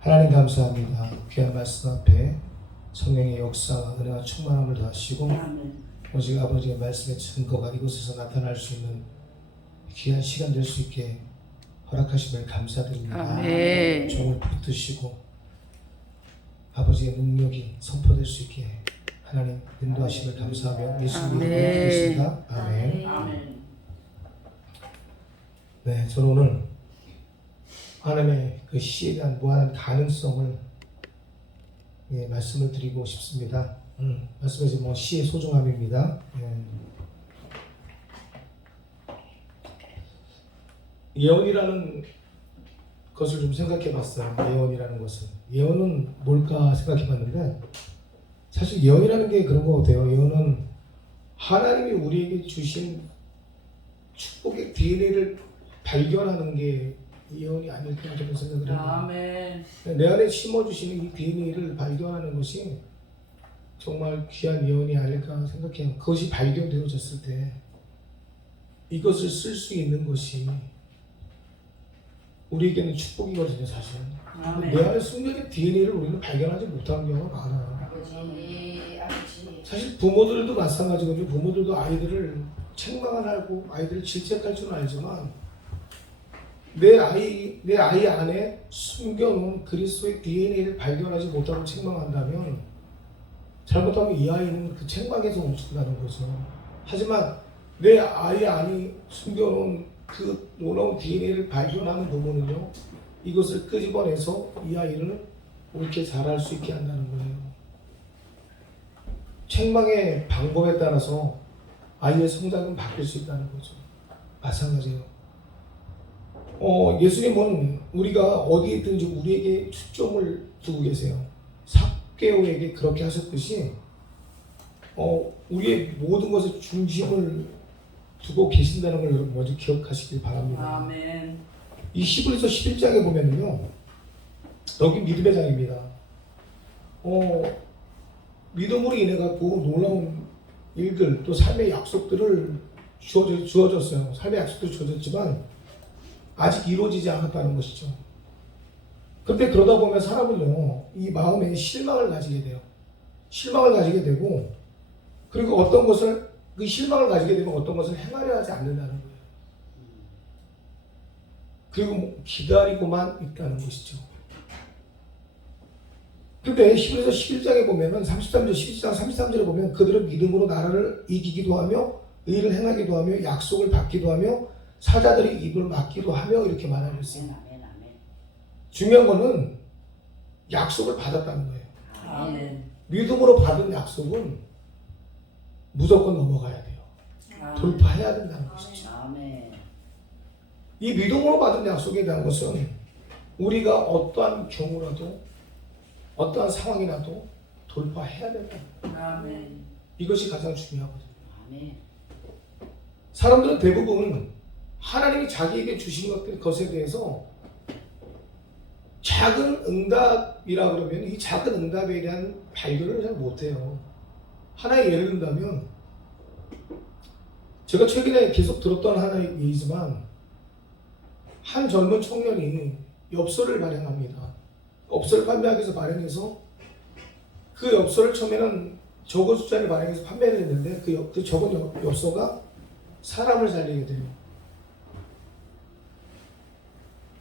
하나님 감사합니다. 귀한 말씀 앞에 성령의 역사와 은혜와 충만함을 더하시고 오직 아버지의 말씀의 증거가 이곳에서 나타날 수 있는 귀한 시간 될 수 있게 허락하심을 감사드립니다. 아멘. 종을 붙드시고 아버지의 능력이 선포될 수 있게 하나님 인도하심을 감사하며 예수님의 이름으로 기도했습니다. 아멘. 네, 저는 오늘 하나님의 그 시에 대한 무한한 가능성을 말씀을 드리고 싶습니다. 말씀에서 뭐 시의 소중함입니다. 예언이라는 것을 좀 생각해 봤어요. 예언이라는 것은. 예언은 뭘까 생각해 봤는데 사실 예언이라는 게 그런 것 같아요. 예언은 하나님이 우리에게 주신 축복의 DNA를 발견하는 게 예언이 아닐까 저는 생각을 해요. 아멘. 내 안에 심어주시는 이 DNA를 발견하는 것이 정말 귀한 예언이 아닐까 생각해요. 그것이 발견되어졌을 때 이것을 쓸 수 있는 것이 우리에게는 축복이거든요, 사실. 아멘. 내 안에 숨겨진 DNA를 우리는 발견하지 못하는 경우가 많아요. 아버지. 사실 부모들도 마찬가지거든요. 부모들도 아이들을 책망하고 아이들을 질책할 줄은 알지만 내 아이 안에 숨겨놓은 그리스도의 DNA를 발견하지 못하고 책망한다면 잘못하면 이 아이는 그 책망에서 멈춘다는 거죠. 하지만 내 아이 안에 숨겨놓은 그 놀라운 DNA를 발견하는 부모는요, 이것을 끄집어내서 이 아이를 옳게 자랄 수 있게 한다는 거예요. 책망의 방법에 따라서 아이의 성장은 바뀔 수 있다는 거죠. 마찬가지예요. 예수님은 우리가 어디에 있든지 우리에게 초점을 두고 계세요. 삭개오에게 그렇게 하셨듯이 우리의 모든 것에 중심을 두고 계신다는 걸 여러분 먼저 기억하시길 바랍니다. 아멘. 이 히브리서 11장에 보면은요, 여기 믿음의 장입니다. 믿음으로 인해 갖고 놀라운 일들 또 삶의 약속들을 주어졌어요. 삶의 약속도 주어졌지만 아직 이루어지지 않았다는 것이죠. 그런데 그러다 보면 사람은요, 이 마음에 실망을 가지게 돼요. 실망을 가지게 되고, 그리고 어떤 것을, 그 실망을 가지게 되면 어떤 것을 행하려 하지 않는다는 거예요. 그리고 기다리고만 있다는 것이죠. 근데 히브리서 11장에 보면은 33절, 11장 33절에 보면 그들은 믿음으로 나라를 이기기도 하며 의를 행하기도 하며 약속을 받기도 하며 사자들이 입을 막기도 하며 이렇게 말하고 있습니다. 중요한 거는 약속을 받았다는 거예요. 아멘. 믿음으로 받은 약속은 무조건 넘어가야 돼요. 돌파해야 된다는 것이죠. 아멘. 이 믿음으로 받은 약속에 대한 것은 우리가 어떠한 경우라도 어떠한 상황이라도 돌파해야 된다. 아멘. 이것이 가장 중요하거든요. 아멘. 사람들은 대부분 하나님이 자기에게 주신 것에 대해서 작은 응답이라 그러면 이 작은 응답에 대한 발견을 잘 못해요. 하나의 예를 든다면 제가 최근에 계속 들었던 하나의 얘기지만 한 젊은 청년이 엽서를 발행합니다. 엽서를 판매하기 위해서 발행해서 그 엽서를 처음에는 적은 숫자를 발행해서 판매를 했는데 그 적은 엽서가 사람을 살리게 돼요.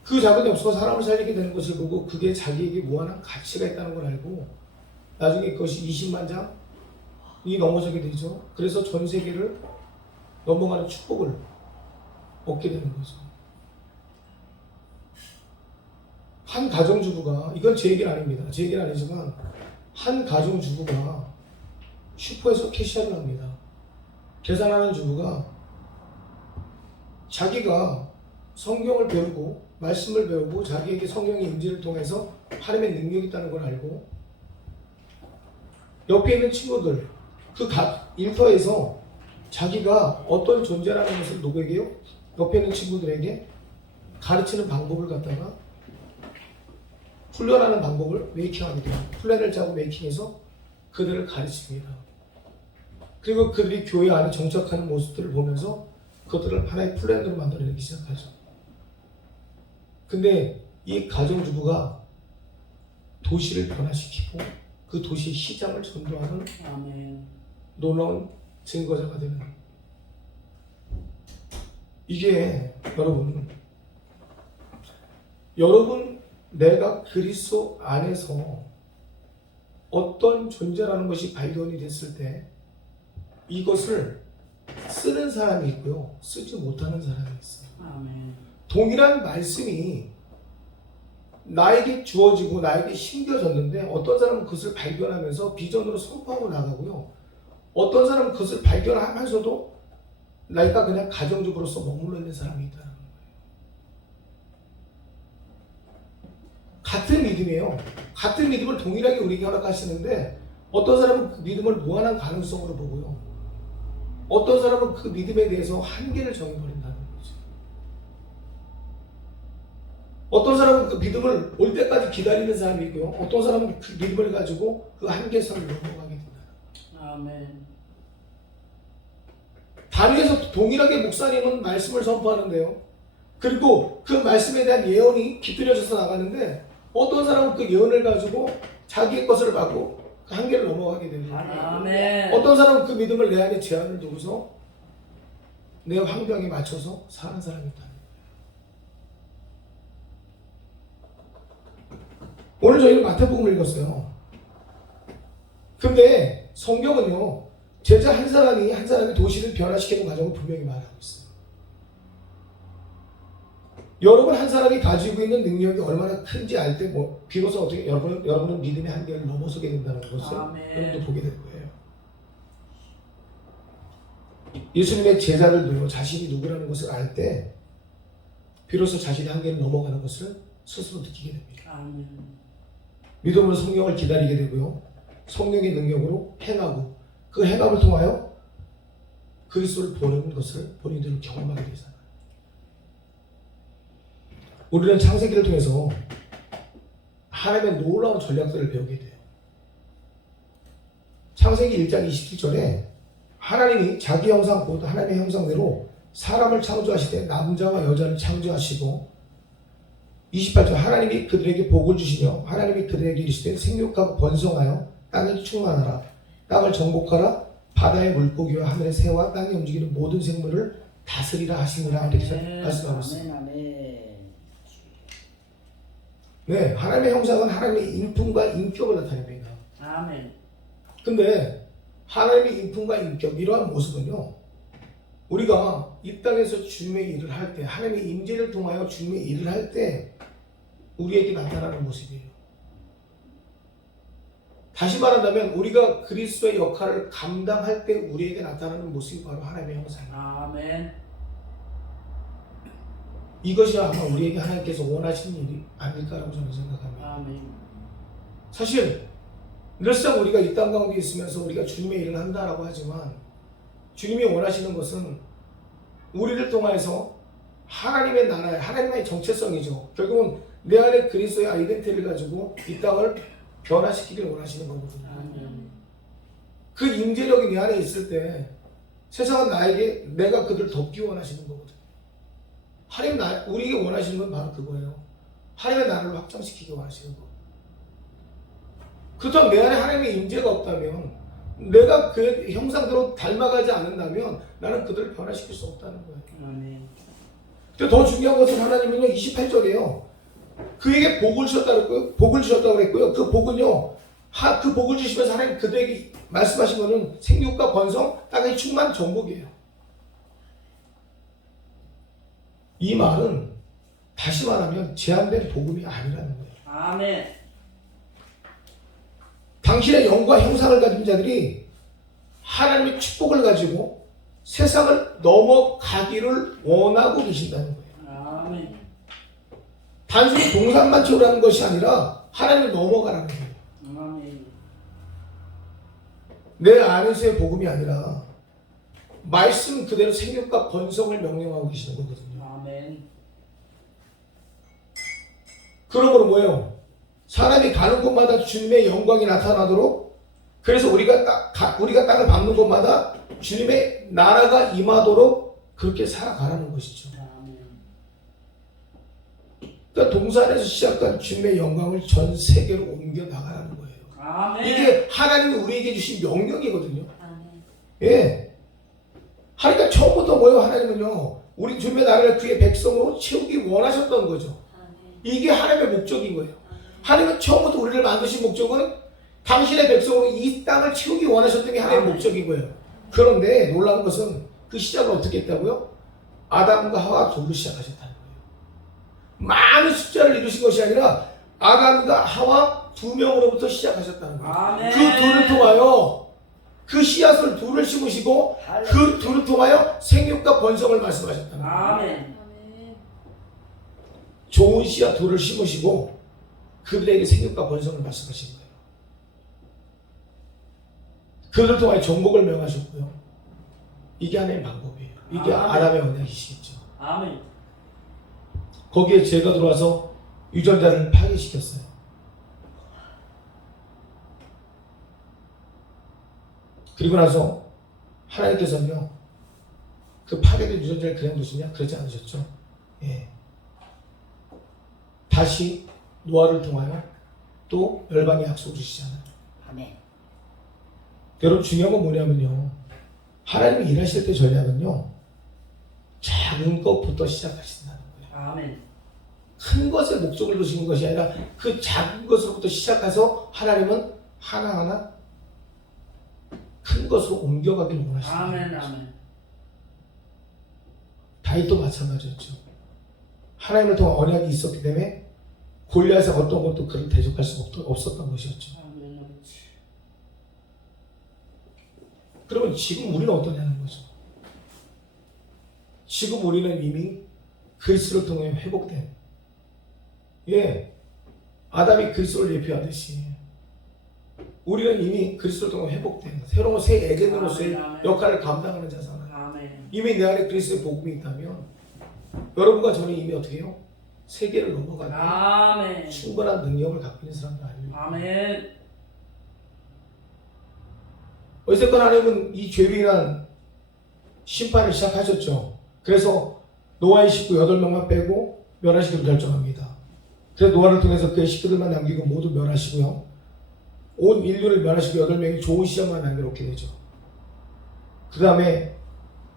그 작은 엽서가 사람을 살리게 되는 것을 보고 그게 자기에게 무한한 가치가 있다는 걸 알고 나중에 그것이 20만 장이 넘어서게 되죠. 그래서 전 세계를 넘어가는 축복을 얻게 되는 거죠. 한 가정주부가, 이건 제 얘기는 아닙니다. 제 얘기는 아니지만 한 가정주부가 슈퍼에서 캐시를 합니다. 계산하는 주부가 자기가 성경을 배우고 말씀을 배우고 자기에게 성령의 인지를 통해서 하나님의 능력이 있다는 걸 알고 옆에 있는 친구들 그 일터에서 자기가 어떤 존재라는 것을 누구에게요? 옆에 있는 친구들에게 가르치는 방법을 갖다가 훈련하는 방법을 메이킹하게 돼요. 플랜을 짜고 메이킹해서 그들을 가르칩니다. 그리고 그들이 교회 안에 정착하는 모습들을 보면서 그것들을 하나의 플랜으로 만들어내기 시작하죠. 근데 이 가정주부가 도시를 변화시키고 그 도시의 시장을 전도하는 아멘. 놀라운 증거자가 되는, 이게 여러분 내가 그리스도 안에서 어떤 존재라는 것이 발견이 됐을 때 이것을 쓰는 사람이 있고요, 쓰지 못하는 사람이 있어요. 아멘. 동일한 말씀이 나에게 주어지고 나에게 심겨졌는데 어떤 사람은 그것을 발견하면서 비전으로 선포하고 나가고요, 어떤 사람은 그것을 발견하면서도 내가 그냥 가정적으로서 머물러 있는 사람이 있다는 거예요. 같은 믿음이에요. 같은 믿음을 동일하게 우리에게 허락하시는데 어떤 사람은 그 믿음을 무한한 가능성으로 보고요, 어떤 사람은 그 믿음에 대해서 한계를 정해버린다는 거죠. 어떤 사람은 그 믿음을 올 때까지 기다리는 사람이 있고요, 어떤 사람은 그 믿음을 가지고 그 한계선을 넘어가게 된다. 아멘. 단위에서 동일하게 목사님은 말씀을 선포하는데요, 그리고 그 말씀에 대한 예언이 깃들여져서 나가는데 어떤 사람은 그 예언을 가지고 자기의 것을 받고 그 한계를 넘어가게 됩니다. 아멘. 어떤 사람은 그 믿음을 내 안에 제한을 두고서 내 환경에 맞춰서 사는 사람이 있다. 오늘 저희는 마태복음을 읽었어요. 근데 성경은요, 제자 한 사람이 도시를 변화시키는 과정을 분명히 말하고 있어요. 여러분 한 사람이 가지고 있는 능력이 얼마나 큰지 알 때 비로소 어떻게 여러분은 믿음의 한계를 넘어서게 된다는 것을 여러분도 보게 될 거예요. 예수님의 제자들도 자신이 누구라는 것을 알 때 비로소 자신의 한계를 넘어가는 것을 스스로 느끼게 됩니다. 아멘. 믿음으로 성령을 기다리게 되고요, 성령의 능력으로 행하고 그 행함을 통하여 그리스도를 보는 것을 본인들은 경험하게 되잖아요. 우리는 창세기를 통해서 하나님의 놀라운 전략들을 배우게 돼요. 창세기 1장 27절에 하나님이 자기 형상 곧 하나님의 형상대로 사람을 창조하시되 남자와 여자를 창조하시고, 28절 하나님이 그들에게 복을 주시며 하나님이 그들에게 이르시되 생육하고 번성하여 땅을 충만하라, 땅을 정복하라, 바다의 물고기와 하늘의 새와 땅에 움직이는 모든 생물을 다스리라 하시니라, 이렇게 말씀하고 있습니다. 네, 하나님의 형상은 하나님의 인품과 인격을 나타냅니다. 아멘. 근데 하나님의 인품과 인격, 이러한 모습은요, 우리가 이 땅에서 주님의 일을 할 때, 하나님의 임재를 통하여 주님의 일을 할 때 우리에게 나타나는 모습이에요. 다시 말한다면 우리가 그리스도의 역할을 감당할 때 우리에게 나타나는 모습이 바로 하나님의 형상이에요. 아멘. 이것이 아마 우리에게 하나님께서 원하시는 일이 아닐까라고 저는 생각합니다. 아멘. 사실 늘상 우리가 이 땅 가운데 있으면서 우리가 주님의 일을 한다라고 하지만 주님이 원하시는 것은 우리를 통해서 하나님의 나라의, 하나님의 정체성이죠. 결국은 내 안에 그리스도의 아이덴티티를 가지고 이 땅을 변화시키기를 원하시는 거거든요. 아멘. 그 임재력이 내 안에 있을 때 세상은 내가 그들을 덮기 원하시는 거거든요. 하나님 우리에게 원하시는 건 바로 그거예요. 하나님의 나라를 확장시키기 원하시는 거. 그렇다면 내 안에 하나님의 임재가 없다면, 내가 그 형상대로 닮아가지 않는다면 나는 그들을 변화시킬 수 없다는 거예요. 아멘. 근데 더 중요한 것은 하나님은요, 28절이에요. 그에게 복을 주셨다고 그랬고요. 그 복은요, 그 복을 주시면서 하나님 그들에게 말씀하신 것은 생육과 번성, 땅의 충만 정복이에요. 이 말은 다시 말하면 제한된 복음이 아니라는 거예요. 아멘. 당신의 영과 형상을 가진 자들이 하나님의 축복을 가지고 세상을 넘어가기를 원하고 계신다는 거예요. 아멘. 단순히 동산만 채우라는 것이 아니라 하나님을 넘어가라는 거예요. 아멘. 내 안에서의 복음이 아니라 말씀 그대로 생육과 번성을 명령하고 계시는 거거든요. 아멘. 그러므로 뭐예요? 사람이 가는 곳마다 주님의 영광이 나타나도록, 그래서 우리가 땅을 밟는 곳마다 주님의 나라가 임하도록 그렇게 살아가라는 것이죠. 아멘. 그러니까 동산에서 시작한 주님의 영광을 전 세계로 옮겨 나가라는 거예요. 아멘. 이게 하나님이 우리에게 주신 명령이거든요. 아멘. 예. 그러니까 처음부터 뭐예요? 하나님은요, 우리 주님의 나라를 그의 백성으로 채우기 원하셨던 거죠. 아멘. 이게 하나님의 목적인 거예요. 하나님은 처음부터 우리를 만드신 목적은 당신의 백성으로 이 땅을 채우기 원하셨던 게 하나님의 목적인 거예요. 그런데 놀라운 것은 그 시작을 어떻게 했다고요? 아담과 하와 둘로 시작하셨다는 거예요. 많은 숫자를 이루신 것이 아니라 아담과 하와 두 명으로부터 시작하셨다는 거예요. 아멘. 그 둘을 통하여 그 씨앗을 둘을 심으시고 그 둘을 통하여 생육과 번성을 말씀하셨다는 거예요. 아멘. 아멘. 좋은 씨앗 둘을 심으시고 그들에게 생육과 번성을 말씀하신 거예요. 그들을 통하여 정복을 명하셨고요. 이게 하나님의 방법이에요. 이게 아멘. 아담의 언약이시겠죠. 아멘. 거기에 죄가 들어와서 유전자를 파괴시켰어요. 그리고 나서 하나님께서는요, 그 파괴된 유전자를 그냥 두시냐? 그러지 않으셨죠. 예. 다시 노아를 통하여 또 열방의 약속을 주시잖아요. 아멘. 여러분 중요한 건 뭐냐면요, 하나님이 일하실 때 전략은요, 작은 것부터 시작하신다는 거예요. 아멘. 큰 것에 목적을 두시는 것이 아니라 그 작은 것으로부터 시작해서 하나님은 하나하나 큰 것으로 옮겨가기를 원하십니다. 아멘. 아멘. 다윗도 마찬가지였죠. 하나님을 통한 언약이 있었기 때문에 골리앗의 어떤 것도 그를 대적할 수 없었던 것이었죠. 아멘. 아버지. 그러면 지금 우리는 어떠냐는 거죠. 지금 우리는 이미 그리스도를 통해 회복된, 예, 아담이 그리스도를 예표하듯이 우리는 이미 그리스도를 통해 회복된 새로운 새 에덴으로서의 아멘, 아멘. 역할을 감당하는 자잖아요. 아멘. 이미 내 안에 그리스도의 복음이 있다면 여러분과 저는 이미 어떻게 해요? 세계를 넘어가는 아멘. 충분한 능력을 갖고 있는 사람들 아닙니까? 아멘. 어쨌든 하나님은 이 죄로 인한 심판을 시작하셨죠. 그래서 노아의 식구 8명만 빼고 멸하시기로 결정합니다. 그래서 노아를 통해서 그의 식구들만 남기고 모두 멸하시고요. 온 인류를 멸하시고 8명이 좋은 씨앗만 남겨놓게 되죠. 그 다음에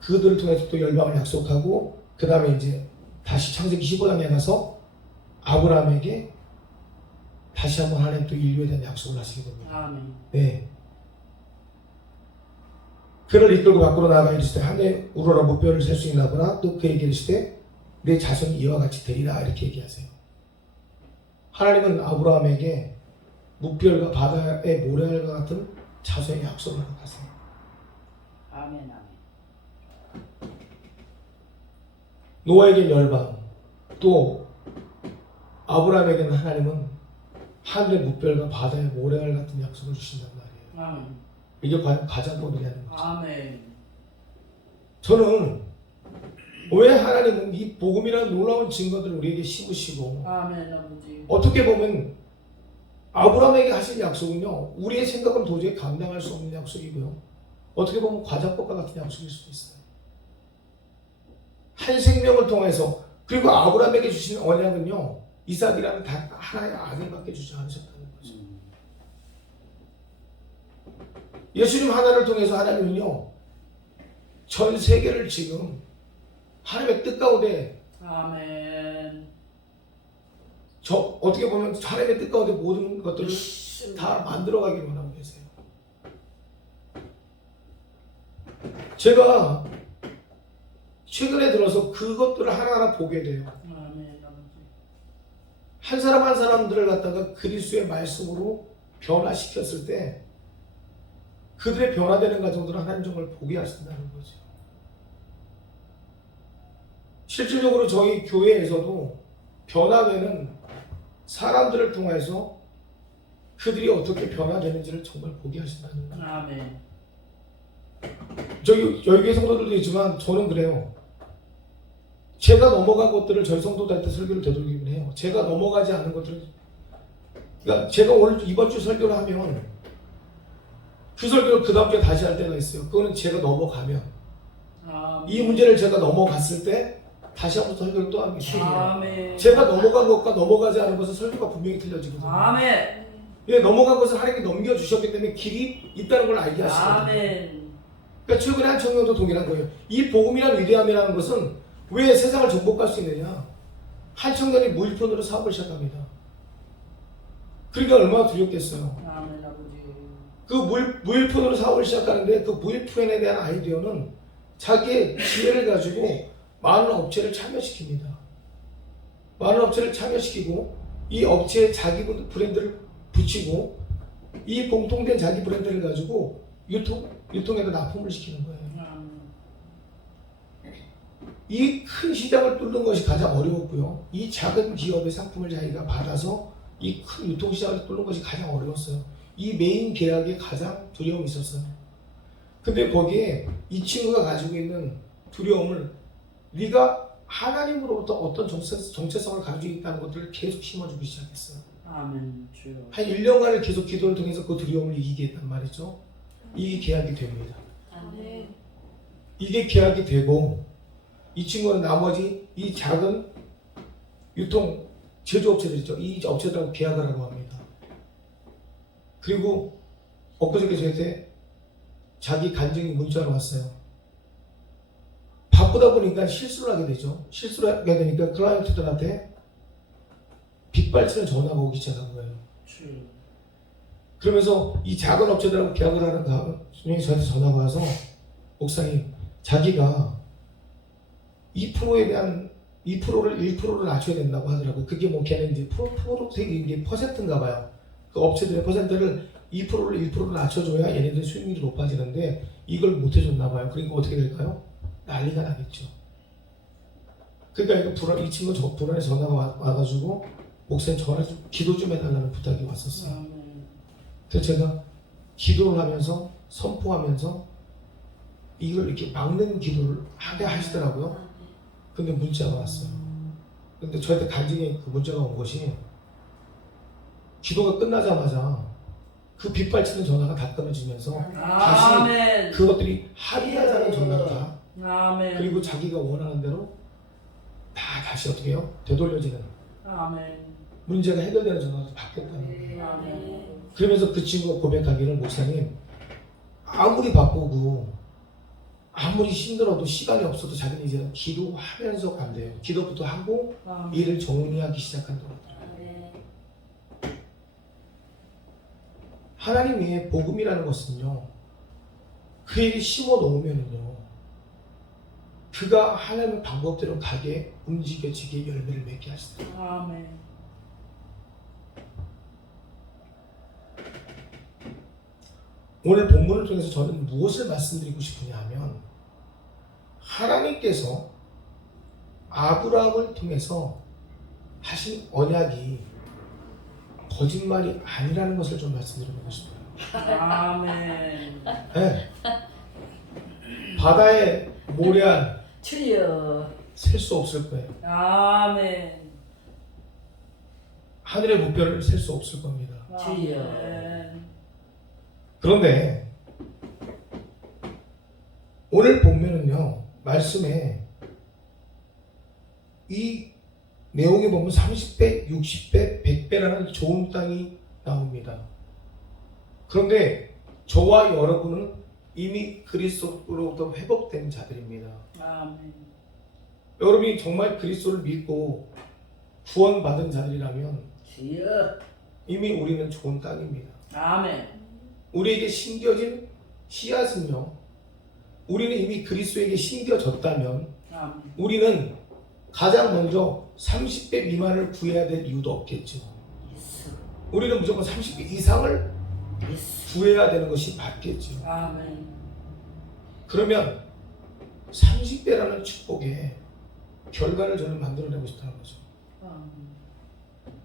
그들을 통해서 또 열방을 약속하고 그 다음에 이제 다시 창세기 15장에 가서 아브라함에게 다시 한번 하나님 또 인류에 대한 약속을 하시게 됩니다. 아멘. 네. 그를 이끌고 밖으로 나아가 이르시되 하늘에 우러러 무뼈를 셀 수 있나 보나. 또 그에게 이르시되 내 자손이 이와 같이 되리라 이렇게 얘기하세요. 하나님은 아브라함에게 무뼈가 바다의 모래알과 같은 자손의 약속을 하세요. 아멘. 아멘. 노아에게 열방, 또 아브라함에게는 하나님은 하늘의 무별과 바다의 모래알 같은 약속을 주신단 말이에요. 아멘. 이게 과연 가장법이라는 거죠. 아멘. 저는 왜 하나님은 이 복음이라는 놀라운 증거들을 우리에게 심으시고 아멘. 아버지. 어떻게 보면 아브라함에게 하신 약속은요, 우리의 생각은 도저히 감당할 수 없는 약속이고요, 어떻게 보면 과장법과 같은 약속일 수도 있어요. 한 생명을 통해서, 그리고 아브라함에게 주신 언약은요, 이삭이라는 단 하나의 아들밖에 주지 않으셨다는 거죠. 예수님 하나를 통해서 하나님은요, 전 세계를 지금 하나님의 뜻 가운데, 아멘. 저 어떻게 보면 하나님의 뜻 가운데 모든 것들을 다 만들어가기를 원하고 계세요. 제가 최근에 들어서 그것들을 하나하나 보게 돼요. 아멘. 아버지. 한 사람 한 사람들을 갖다가 그리스도의 말씀으로 변화시켰을 때 그들의 변화되는 과정들을 하나님 정말 보게 하신다는 거죠. 실질적으로 저희 교회에서도 변화되는 사람들을 통해서 그들이 어떻게 변화되는지를 정말 보게 하신다는 거예요. 아멘. 저희 교회 성도들도 있지만 저는 그래요. 제가 넘어간 것들을 저희 성도들한테 설교를 되돌리긴 해요. 제가 넘어가지 않은 것들을, 그러니까 제가 오늘 이번 주 설교를 하면 그 설교를 그 다음 주에 다시 할 때가 있어요. 그거는 제가 넘어가면, 아멘. 이 문제를 제가 넘어갔을 때 다시 한번 설교를 또 합니다. 아멘. 제가 넘어간 것과 넘어가지 않은 것은 설교가 분명히 틀려지거든요. 아멘. 예, 넘어간 것을 하나님께 넘겨주셨기 때문에 길이 있다는 걸 알게 하시거든요. 아멘. 그러니까 최근에 한 청년도 동일한 거예요. 이 복음이란 위대함이라는 것은 왜 세상을 정복할 수 있느냐? 한 청년이 무일푼으로 사업을 시작합니다. 그러니까 얼마나 두렵겠어요. 아멘 아버지. 그 무일푼으로 사업을 시작하는데 그 무일푼에 대한 아이디어는 자기의 지혜를 가지고 많은 업체를 참여시킵니다. 많은 업체를 참여시키고 이 업체에 자기 브랜드를 붙이고 이 공통된 자기 브랜드를 가지고 유통에다 납품을 시키는 거예요. 이 큰 시장을 뚫는 것이 가장 어려웠고요. 이 작은 기업의 상품을 자기가 받아서 이 큰 유통시장을 뚫는 것이 가장 어려웠어요. 이 메인 계약에 가장 두려움이 있었어요. 근데 거기에 이 친구가 가지고 있는 두려움을 네가 하나님으로부터 어떤 정체성을 가지고 있다는 것들을 계속 심어주기 시작했어요. 아멘 주여. 한 1년간을 계속 기도를 통해서 그 두려움을 이기게 했단 말이죠. 이게 계약이 됩니다. 아멘. 이게 계약이 되고 이 친구는 나머지 이 작은 유통 제조업체들 있죠. 이 업체들하고 계약을 하라고 합니다. 그리고 엊그저께 저한테 자기 간증이 문자로 왔어요. 바쁘다 보니까 실수를 하게 되죠. 실수를 하게 되니까 클라이언트들한테 빗발치는 전화가 오기 시작한 거예요. 주여. 그러면서 이 작은 업체들하고 계약을 하는 분이 저한테 전화가 와서 목사님 자기가 2%에 대한 2%를 1%를 낮춰야 된다고 하더라고요. 그게 뭐 걔는 이제 이게 퍼센트인가 봐요. 그 업체들의 퍼센트를 2%를 1%로 낮춰줘야 얘네들 수익률이 높아지는데 이걸 못 해줬나 봐요. 그러니까 어떻게 될까요? 난리가 나겠죠. 그러니까 이 친구 불안에 전화가 와가지고 목사님 전화 좀 기도 좀 해달라는 부탁이 왔었어요. 아멘. 그래서 제가 기도를 하면서 선포하면서 이걸 이렇게 막는 기도를 하게 하시더라고요. 근데 문자가 왔어요. 근데 저한테 간증에 그 문자가 온 것이 기도가 끝나자마자 그 빗발치는 전화가 다 끊어지면서 다시 아멘. 그것들이 합의하자는 전화가 다 아멘. 그리고 자기가 원하는 대로 다 다시 어떻게 해요? 되돌려지는 아멘. 문제가 해결되는 전화가 바뀌었다는 거예요. 아멘. 그러면서 그 친구가 고백하기를 목사님 아무리 바쁘고 아무리 힘들어도 시간이 없어도 자기는 이제 기도하면서 간대요. 기도부터 하고 아멘. 일을 정리하기 시작한다고 하더라고요. 아멘. 하나님의 복음이라는 것은요. 그에게 심어 놓으면요. 그가 하나님의 방법대로 가게 움직여지게 열매를 맺게 하시더라고요. 아멘. 오늘 본문을 통해서 저는 무엇을 말씀드리고 싶으냐 하면 하나님께서 아브라함을 통해서 하신 언약이 거짓말이 아니라는 것을 좀 말씀드리고 싶어요. 아멘. 네. 바다의 모래알 주여. 셀 수 없을 거예요. 아멘. 하늘의 무별을 셀 수 없을 겁니다. 주여. 그런데 오늘 보면은요 말씀에 이 내용에 보면 30배, 60배, 100배라는 좋은 땅이 나옵니다. 그런데 저와 여러분은 이미 그리스도로부터 회복된 자들입니다. 아멘. 여러분이 정말 그리스도를 믿고 구원받은 자들이라면 주여. 이미 우리는 좋은 땅입니다. 아멘. 우리에게 심겨진 씨앗은요 우리는 이미 그리스도에게 심겨졌다면 아멘. 우리는 가장 먼저 30배 미만을 구해야 될 이유도 없겠죠. 우리는 무조건 30배 이상을 구해야 되는 것이 맞겠죠. 아멘. 그러면 30배라는 축복의 결과를 저는 만들어내고 싶다는 거죠. 아멘.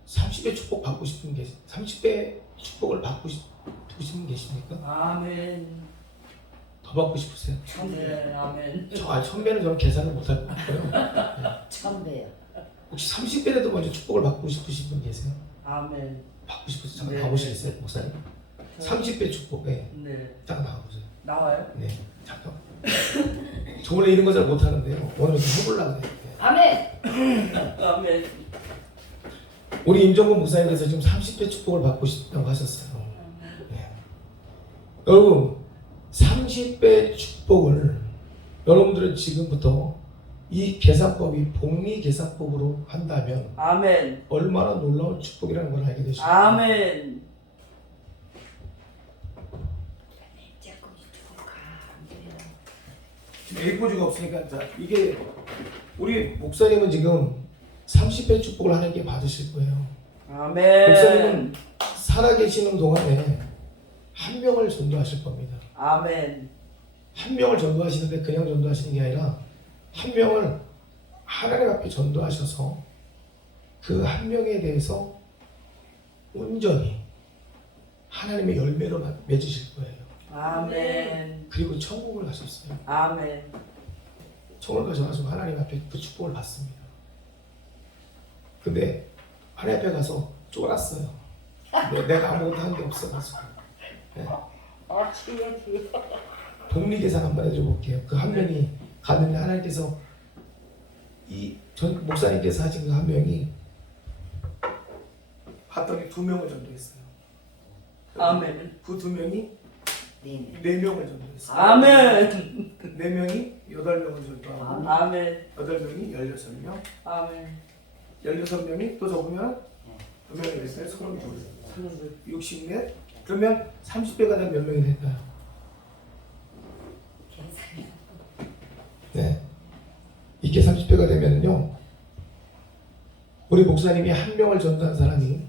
30배 축복 받고 싶은 게 30배 축복을 받고 싶으신 분 계십니까? 아멘. 더 받고 싶으세요? 네, 아멘. 1000배는 저는 계산을 못할 것 같고요. 천배요. 혹시 30배라도 먼저 축복을 받고 싶으신 분 계세요? 아멘. 받고 싶으세요? 잠깐 네. 가보시겠어요, 목사님? 30배 축복에 네. 잠깐 나가보세요. 나와요? 네, 잠깐. 저 원래 이런 거 잘 못하는데요. 오늘 좀 해보려고 해요. 아멘. 아멘. 우리 임정근 목사님께서 지금 30배 축복을 받고 싶다고 하셨어요. 네. 여러분 30배 축복을 여러분들은 지금부터 이 계산법이 복리 계산법으로 한다면 아멘. 얼마나 놀라운 축복이라는 걸 알게 되실 거예요. 아멘. 조금 이쪽으로 가. 안 돼요. 지금 A4지가 없으니까 자, 이게 우리 목사님은 지금 30배 축복을 하나님께 받으실 거예요. 아멘. 목사님은 살아계시는 동안에 한 명을 전도하실 겁니다. 아멘. 한 명을 전도하시는데 그냥 전도하시는 게 아니라 한 명을 하나님 앞에 전도하셔서 그 한 명에 대해서 온전히 하나님의 열매로 맺으실 거예요. 아멘. 그리고 천국을 가셨어요. 아멘. 천국을 가셔가지고 하나님 앞에 그 축복을 받습니다. 근데 하나님 앞에 가서 쫄았어요. 내가 아무것도 한 게 없어가지고. 네. 아, 치워. 복리 계산 한번 해줘 볼게요. 그 한 명이 갔는데 하나님께서 이 전 목사님께서 하신 그 한 명이 갔더니 2명을 전도했어요. 아멘. 그 2명이 네. 4명을 전도했어요. 아멘. 4명이 8명을 전도하고 아멘. 8명이 16명, 아멘. 16명이 또 적으면 2명이 됐어요. 32, 64. 그러면 30배가 되면 몇 명이 될까요? 계산이. 네. 이게 30배가 되면요, 우리 목사님이 한 명을 전도한 사람이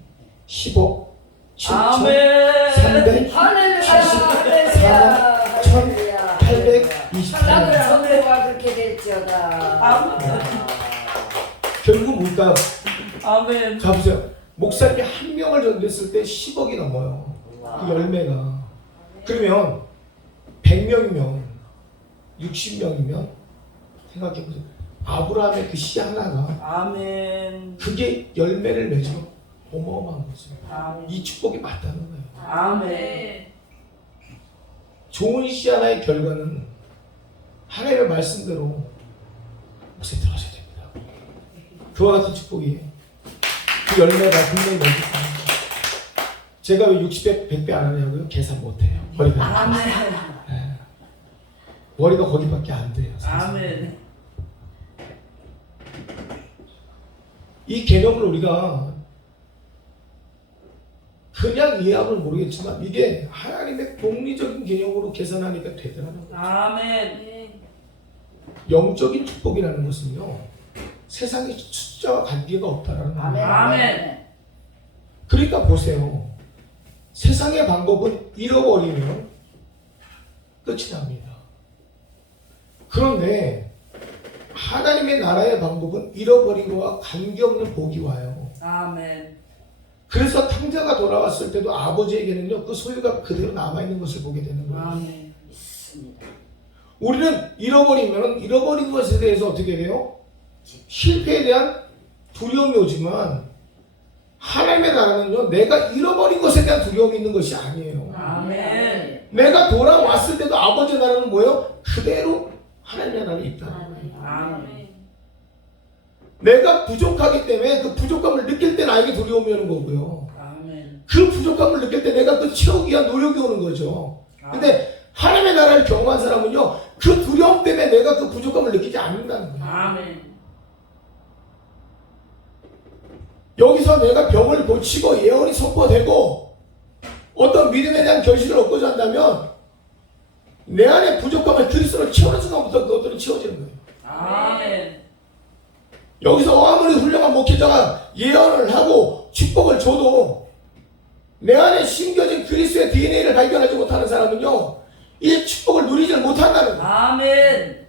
10억 7천 아멘. 300 할렐루야. 74만 1820. 하나님의 선배가 그렇게 될지어다. 아멘. 결국 뭘까요? 아멘. 자 보세요. 목사님이 한 명을 전도했을 때 10억이 넘어요. 그 열매가. 그러면 100명이면 60명이면 생각해보세요. 아브라함의 그 씨 하나가 아멘. 그게 열매를 맺으면 어마어마한 거죠. 아멘. 이 축복이 맞다는 거예요. 아멘. 좋은 씨 하나의 결과는 하나님의 말씀대로 목사님 들어가셔야 됩니다. 그와 같은 축복이에요. 그 열매가 분명히 맺을 겁니다. 제가 왜 60배, 100배 안 하냐고요? 계산 못해요. 머리가 안 돼요. 아멘. 네. 머리가 거기밖에 안 돼요. 사실. 아멘. 이 개념을 우리가 그냥 이해하면 모르겠지만 이게 하나님의 복리적인 개념으로 계산하니까 되더라고요. 아멘. 영적인 축복이라는 것은요, 세상의 숫자와 관계가 없다라는 거예요. 아멘. 그러니까 보세요. 세상의 방법은 잃어버리면 끝이 납니다. 그런데 하나님의 나라의 방법은 잃어버린 것과 관계없는 복이 와요. 아멘. 그래서 탕자가 돌아왔을 때도 아버지에게는요, 그 소유가 그대로 남아있는 것을 보게 되는 거예요. 아멘. 있습니다. 우리는 잃어버리면 잃어버린 것에 대해서 어떻게 돼요? 실패에 대한 두려움이 오지만 하나님의 나라는요, 내가 잃어버린 것에 대한 두려움이 있는 것이 아니에요. 아멘. 내가 돌아왔을 때도 아버지의 나라는 뭐예요? 그대로 하나님의 나라에 있다는 거예요. 아멘. 내가 부족하기 때문에 그 부족감을 느낄 때 나에게 두려움이 오는 거고요. 아멘. 그 부족감을 느낄 때 내가 그 채우기 위한 노력이 오는 거죠. 근데 하나님의 나라를 경험한 사람은요, 그 두려움 때문에 내가 그 부족감을 느끼지 않는다는 거예요. 아멘. 여기서 내가 병을 고치고 예언이 선포되고 어떤 믿음에 대한 결실을 얻고자 한다면 내 안에 부족함을 그리스도로 채우는 순간부터 그것들은 채워지는 거예요. 아멘. 여기서 아무리 훌륭한 목회자가 예언을 하고 축복을 줘도 내 안에 심겨진 그리스도의 DNA를 발견하지 못하는 사람은요, 이 축복을 누리지 못한다는 거예요. 아멘.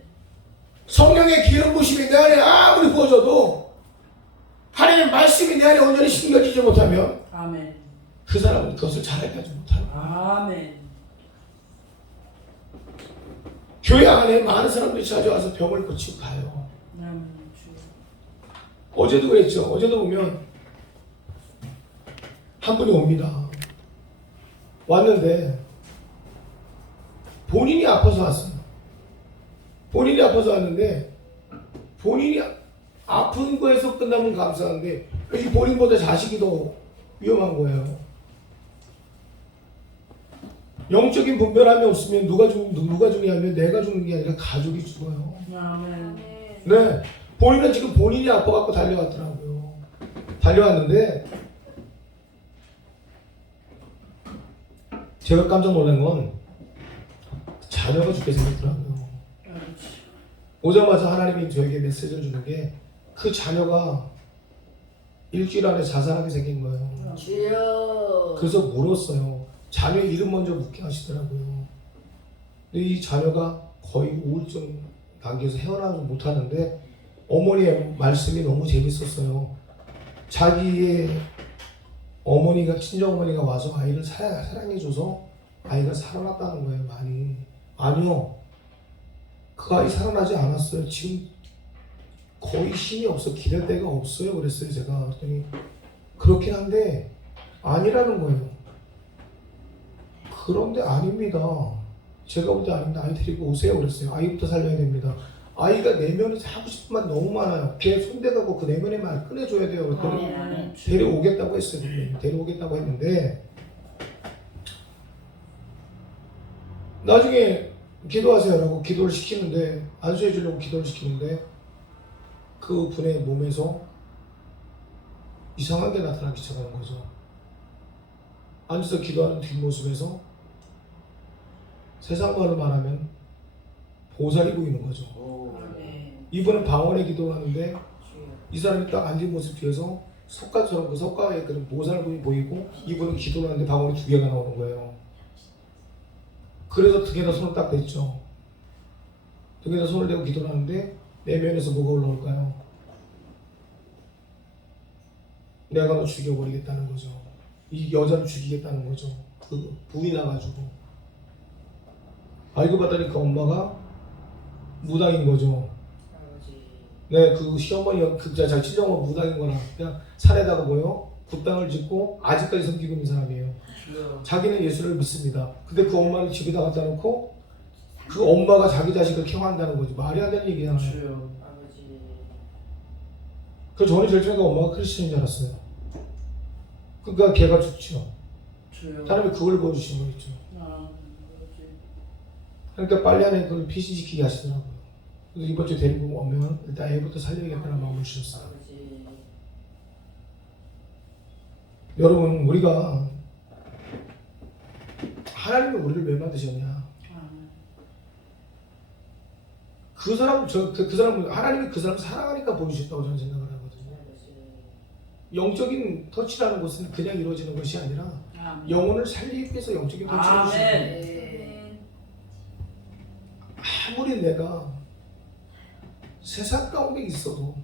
성령의 기름 부심이 내 안에 아무리 부어져도 하나님의 말씀이 내 안에 온전히 심겨지지 못하면 아멘. 그 사람은 그것을 잘하지 못하는 거예요. 아멘. 교회 안에 많은 사람들이 찾아와서 병을 고치고 가요. 아멘. 어제도 그랬죠. 어제도 보면 한 분이 옵니다. 왔는데 본인이 아파서 왔어요. 본인이 아파서 왔는데 본인이 아픈 거에서 끝나면 감사한데 이 본인보다 자식이 더 위험한 거예요. 영적인 분별함이 없으면 누가 중요하면 내가 죽는 게 아니라 가족이 죽어요. 아멘. 네, 본인은 지금 본인이 아파갖고 달려왔더라고요. 달려왔는데 제가 깜짝 놀란 건 자녀가 죽게 생겼더라고요. 오자마자 하나님이 저에게 메시지를 주는 게 그 자녀가 일주일 안에 자살하게 생긴 거예요. 주여. 그래서 물었어요. 자녀 이름 먼저 묻게 하시더라고요. 근데 이 자녀가 거의 우울증 단계에서 헤어나지 못하는데 어머니의 말씀이 너무 재밌었어요. 자기의 어머니가 친정어머니가 와서 아이를 사랑해줘서 아이가 살아났다는 거예요. 많이. 아니요. 그 아이 살아나지 않았어요. 지금 거의 힘이 없어. 기댈 데가 없어요. 그랬어요. 제가. 그랬더니 그렇긴 한데 아니라는 거예요. 그런데 아닙니다. 제가 볼 때 아닙니다. 아이 데리고 오세요. 그랬어요. 아이부터 살려야 됩니다. 아이가 내면에서 하고 싶은 말 너무 많아요. 걔 손대가고 그 내면의 말 꺼내줘야 돼요. 그랬더니 아멘. 데려오겠다고 했어요. 데려오겠다고 했는데 나중에 기도하세요라고 기도를 시키는데 안수해 주려고 기도를 시키는데 그 분의 몸에서 이상한 게 나타나기 시작하는 거죠. 앉아서 기도하는 뒷모습에서 세상 말로 말하면 보살이 보이는 거죠. 아멘. 이분은 방언에 기도를 하는데 주여. 이 사람이 딱 앉은 모습 뒤에서 석가처럼 그 석가의 그런 보살분이 보이고 이분은 기도를 하는데 방언이 2개가 나오는 거예요. 그래서 등에다 손을 딱 댔죠. 등에다 손을 대고 기도를 하는데 내면에서 뭐가 올라올까요? 내가 너 죽여버리겠다는 거죠. 이 여자를 죽이겠다는 거죠. 그 부이 나가지고. 알고 봤더니 그 엄마가 무당인 거죠. 아버지. 네, 그 시어머니, 자기 친정엄마 무당인 거라 그냥 산에다가 뭐요? 굿당을 짓고 아직까지 섬기고 있는 사람이에요. 주여. 자기는 예수를 믿습니다. 근데 그 엄마를 집에다 갖다 놓고 그 엄마가 자기 자식을 케어한다는 거지. 말이 안 되는 얘기잖아요. 주여. 아버지. 그래서 저는 제일 처음에 엄마가 크리스천인 줄 알았어요. 그러니까 걔가 죽죠. 주여. 하나님이 그걸 보여주신 거겠죠. 아버지. 그러니까 빨리 안에 그걸 피신시키게 하시더라고요. 그래서 이번 주에 데리고 오면 일단 애부터 살려야겠다는 마음을 주셨어요. 아버지. 여러분, 우리가 하나님이 우리를 왜 만드셨냐? 아멘. 그 사람 하나님이 그 사람 사랑하니까 보여주셨다고 저는 생각을 하거든요. 아버지. 영적인 터치라는 것은 그냥 이루어지는 것이 아니라 아멘. 영혼을 살리기 위해서 영적인 터치를 주시는 거예요. 아멘. 아무리 내가 세상 가운데 있어도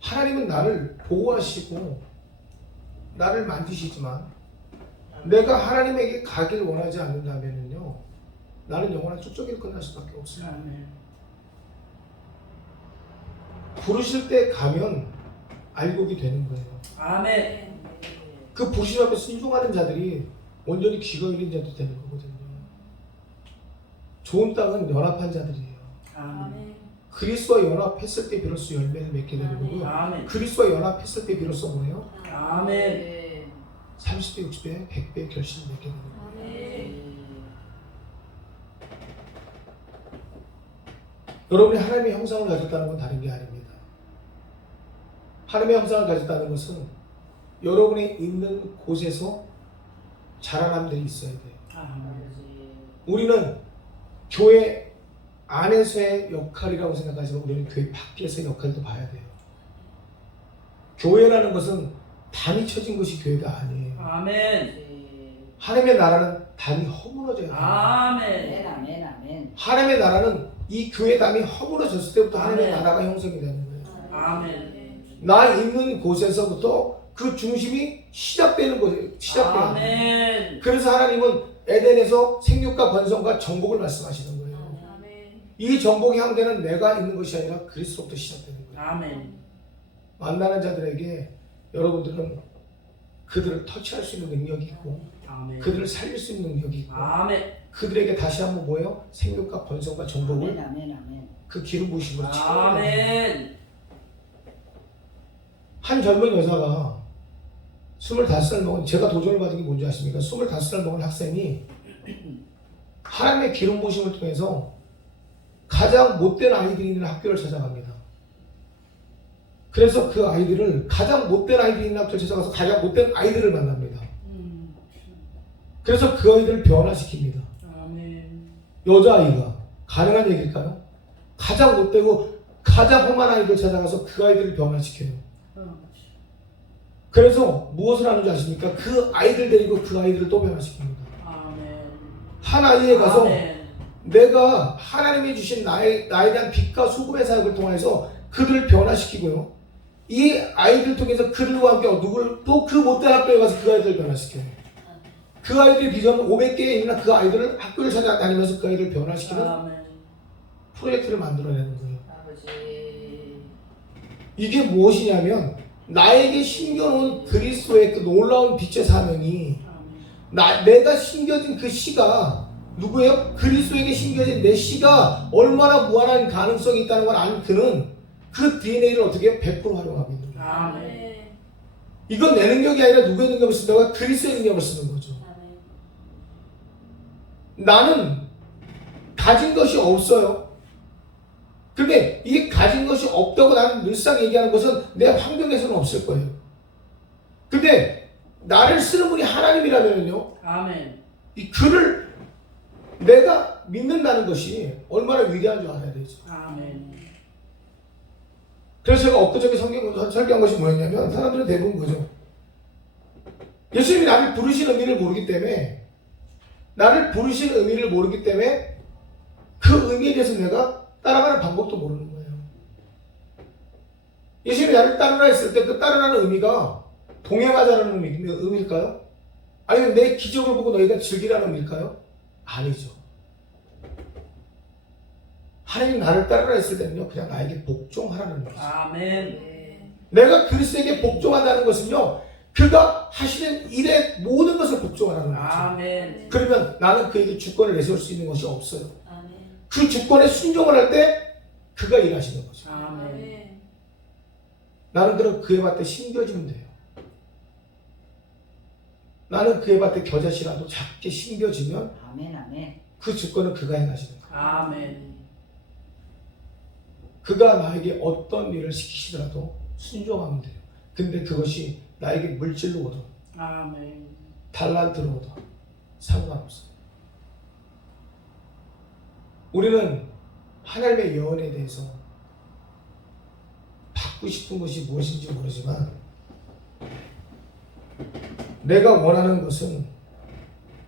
하나님은 나를 보호하시고 나를 만드시지만 내가 하나님에게 가길 원하지 않는다면요 나는 영원한 쪽쪽이로 끝날 수밖에 없어요. 아멘. 부르실 때 가면 알곡이 되는 거예요. 아멘. 그 부르심 앞에 순종하는 자들이 온전히 귀가 열린 자들이 되는 거거든요. 좋은 땅은 연합한 자들이에요. 아멘. 그리스도와 연합했을 때 비로소 열매를 맺게 되는 거고요. 아멘. 그리스도와 연합했을 때 비로소 뭐예요? 아멘. 30배, 60배, 100배 결실을 맺게 되는 거예요. 아멘. 여러분이 하나님의 형상을 가졌다는 건 다른 게 아닙니다. 하나님의 형상을 가졌다는 것은 여러분이 있는 곳에서 자라남들이 있어야 돼요. 아멘. 아버지. 우리는 교회 안에서의 역할이라고 생각하지만 우리는 교회 밖에서의 역할도 봐야 돼요. 교회라는 것은 단이 쳐진 것이 교회가 아니에요. 아멘. 하나님의 나라는 단이 허물어져야 돼요. 아멘. 아멘. 아멘. 하나님의 나라는 이 교회 담이 허물어졌을 때부터 하나님의 아멘. 나라가 형성이 되는 거예요. 아멘. 나 있는 곳에서부터 그 중심이 시작되는 거예요. 시작돼요. 아멘. 그래서 하나님은 에덴에서 생육과 번성과 정복을 말씀하시는 거예요. 아멘. 이 정복의 향대는 내가 있는 것이 아니라 그리스도부터 시작되는 거예요. 아멘. 만나는 자들에게 여러분들은 그들을 터치할 수 있는 능력이 있고 아멘. 그들을 살릴 수 있는 능력이 있고 아멘. 그들에게 다시 한번 뭐예요? 생명과 번성과 정복을 아멘 아멘 아멘. 그 기름 부으심으로 채워야 돼요. 아멘. 한 젊은 여자가 25살 먹은, 제가 도전을 받은 게 뭔지 아십니까? 25살 먹은 학생이 하나님의 기름 부으심을 통해서 가장 못된 아이들이 있는 학교를 찾아갑니다. 그래서 그 아이들을, 가장 못된 아이들이 있는 학교를 찾아가서 가장 못된 아이들을 만납니다. 그래서 그 아이들을 변화시킵니다. 아멘. 여자아이가 가능한 얘기일까요? 가장 못되고 가장 험한 아이들 찾아가서 그 아이들을 변화시켜요. 그래서 무엇을 하는지 아십니까? 그 아이들 데리고 그 아이들을 또 변화시킵니다. 아멘. 한 아이에 가서 아멘. 내가 하나님이 주신 나에 대한 빛과 소금의 사역을 통해서 그들을 변화시키고요. 이 아이들 통해서 그들과 함께 누구를 또 그 못된 학교에 가서 그 아이들을 변화시켜요. 그 아이들의 비전 500개에 있는 그 아이들을 학교를 찾아다니면서 그 아이들을 변화시키는 아멘. 프로젝트를 만들어내는 거예요. 아버지. 이게 무엇이냐면 나에게 심겨놓은 그리스도의 그 놀라운 빛의 사명이 내가 심겨진 그 씨가 누구예요? 그리스도에게 심겨진 내 씨가 얼마나 무한한 가능성이 있다는 걸 아는 그는 그 DNA를 어떻게 100% 활용하고 있는 거예요. 아멘. 이건 내 능력이 아니라 누구의 능력을 쓴다고? 그리스도의 능력을 쓰는 거죠. 나는 가진 것이 없어요. 근데 이 가진 것이 없다고 나는 늘상 얘기하는 것은 내 환경에서는 없을 거예요. 근데 나를 쓰는 분이 하나님이라면요, 아멘. 이 그를 내가 믿는다는 것이 얼마나 위대한 줄 알아야 되죠. 아멘. 그래서 제가 엊그저께 성경 설교한 것이 뭐였냐면, 사람들은 대부분 그죠. 예수님이 나를 부르신 의미를 모르기 때문에, 그 의미에 대해서 내가 따라가는 방법도 모르는 거예요. 예수님이 나를 따르라 했을 때 그 따르라는 의미가 동행하자는 의미일까요? 아니면 내 기적을 보고 너희가 즐기라는 의미일까요? 아니죠. 하나님 나를 따르라 했을 때는요, 그냥 나에게 복종하라는 거죠. 아멘. 내가 그리스도에게 복종한다는 것은요, 그가 하시는 일의 모든 것을 복종하라는 거죠. 아멘. 그러면 나는 그에게 주권을 내세울 수 있는 것이 없어요. 아멘. 그 주권에 순종을 할 때 그가 일하시는 거죠. 아멘. 나는 그럼 그의 밭에 심겨지면 돼요. 나는 그의 밭에 겨자씨라도 작게 심겨지면 아멘 아멘. 그 주권은 그가 행하시는 거예요. 아멘. 그가 나에게 어떤 일을 시키시더라도 순종하면 돼요. 근데 그것이 나에게 물질로 오든 아멘. 달란트로 오든 상관없어요. 우리는 하나님의 예언에 대해서 받고 싶은 것이 무엇인지 모르지만, 내가 원하는 것은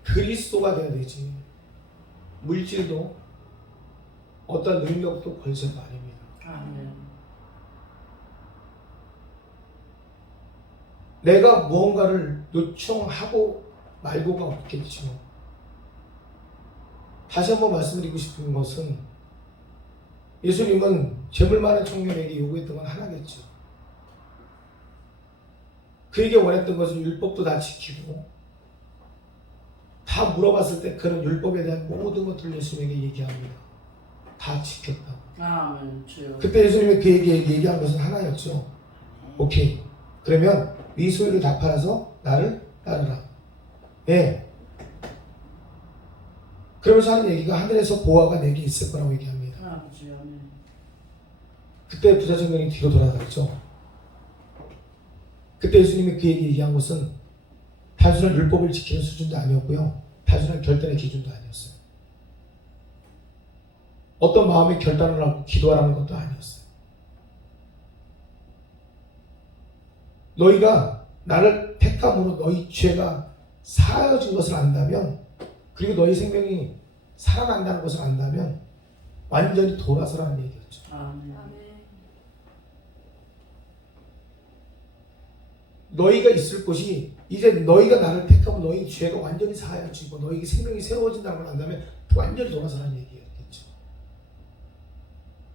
그리스도가 되어야 되지, 물질도 어떤 능력도 권세가 아닙니다. 아멘. 내가 무언가를 요청하고 말고가 없겠죠. 다시 한번 말씀드리고 싶은 것은, 예수님은 재물 많은 청년에게 요구했던 건 하나겠죠. 그에게 원했던 것은 율법도 다 지키고, 다 물어봤을 때 그는 율법에 대한 모든 것들을 예수님에게 얘기합니다. 다 지켰다고. 아멘. 주여. 그때 예수님이 그에게 얘기한 것은 하나였죠. 오케이. 그러면 네 소유를 다 팔아서 나를 따르라. 예. 그러면서 하는 얘기가, 하늘에서 보화가 내게 있을 거라고 얘기합니다. 아버지. 아멘. 그때 부자 청년이 뒤로 돌아갔죠. 그때 예수님이 그에게 얘기한 것은 단순한 율법을 지키는 수준도 아니었고요, 단순한 결단의 기준도 아니었어요. 어떤 마음의 결단을 하고 기도하라는 것도 아니었어요. 너희가 나를 택함으로 너희 죄가 사하여진 것을 안다면, 그리고 너희 생명이 살아난다는 것을 안다면 완전히 돌아서라는 얘기였죠. 아멘. 너희가 있을 곳이, 이제 너희가 나를 택하면 너희 죄가 완전히 사하여지고 너희 생명이 새로워진다는 걸 안다면 완전히 돌아서라는 얘기였겠죠.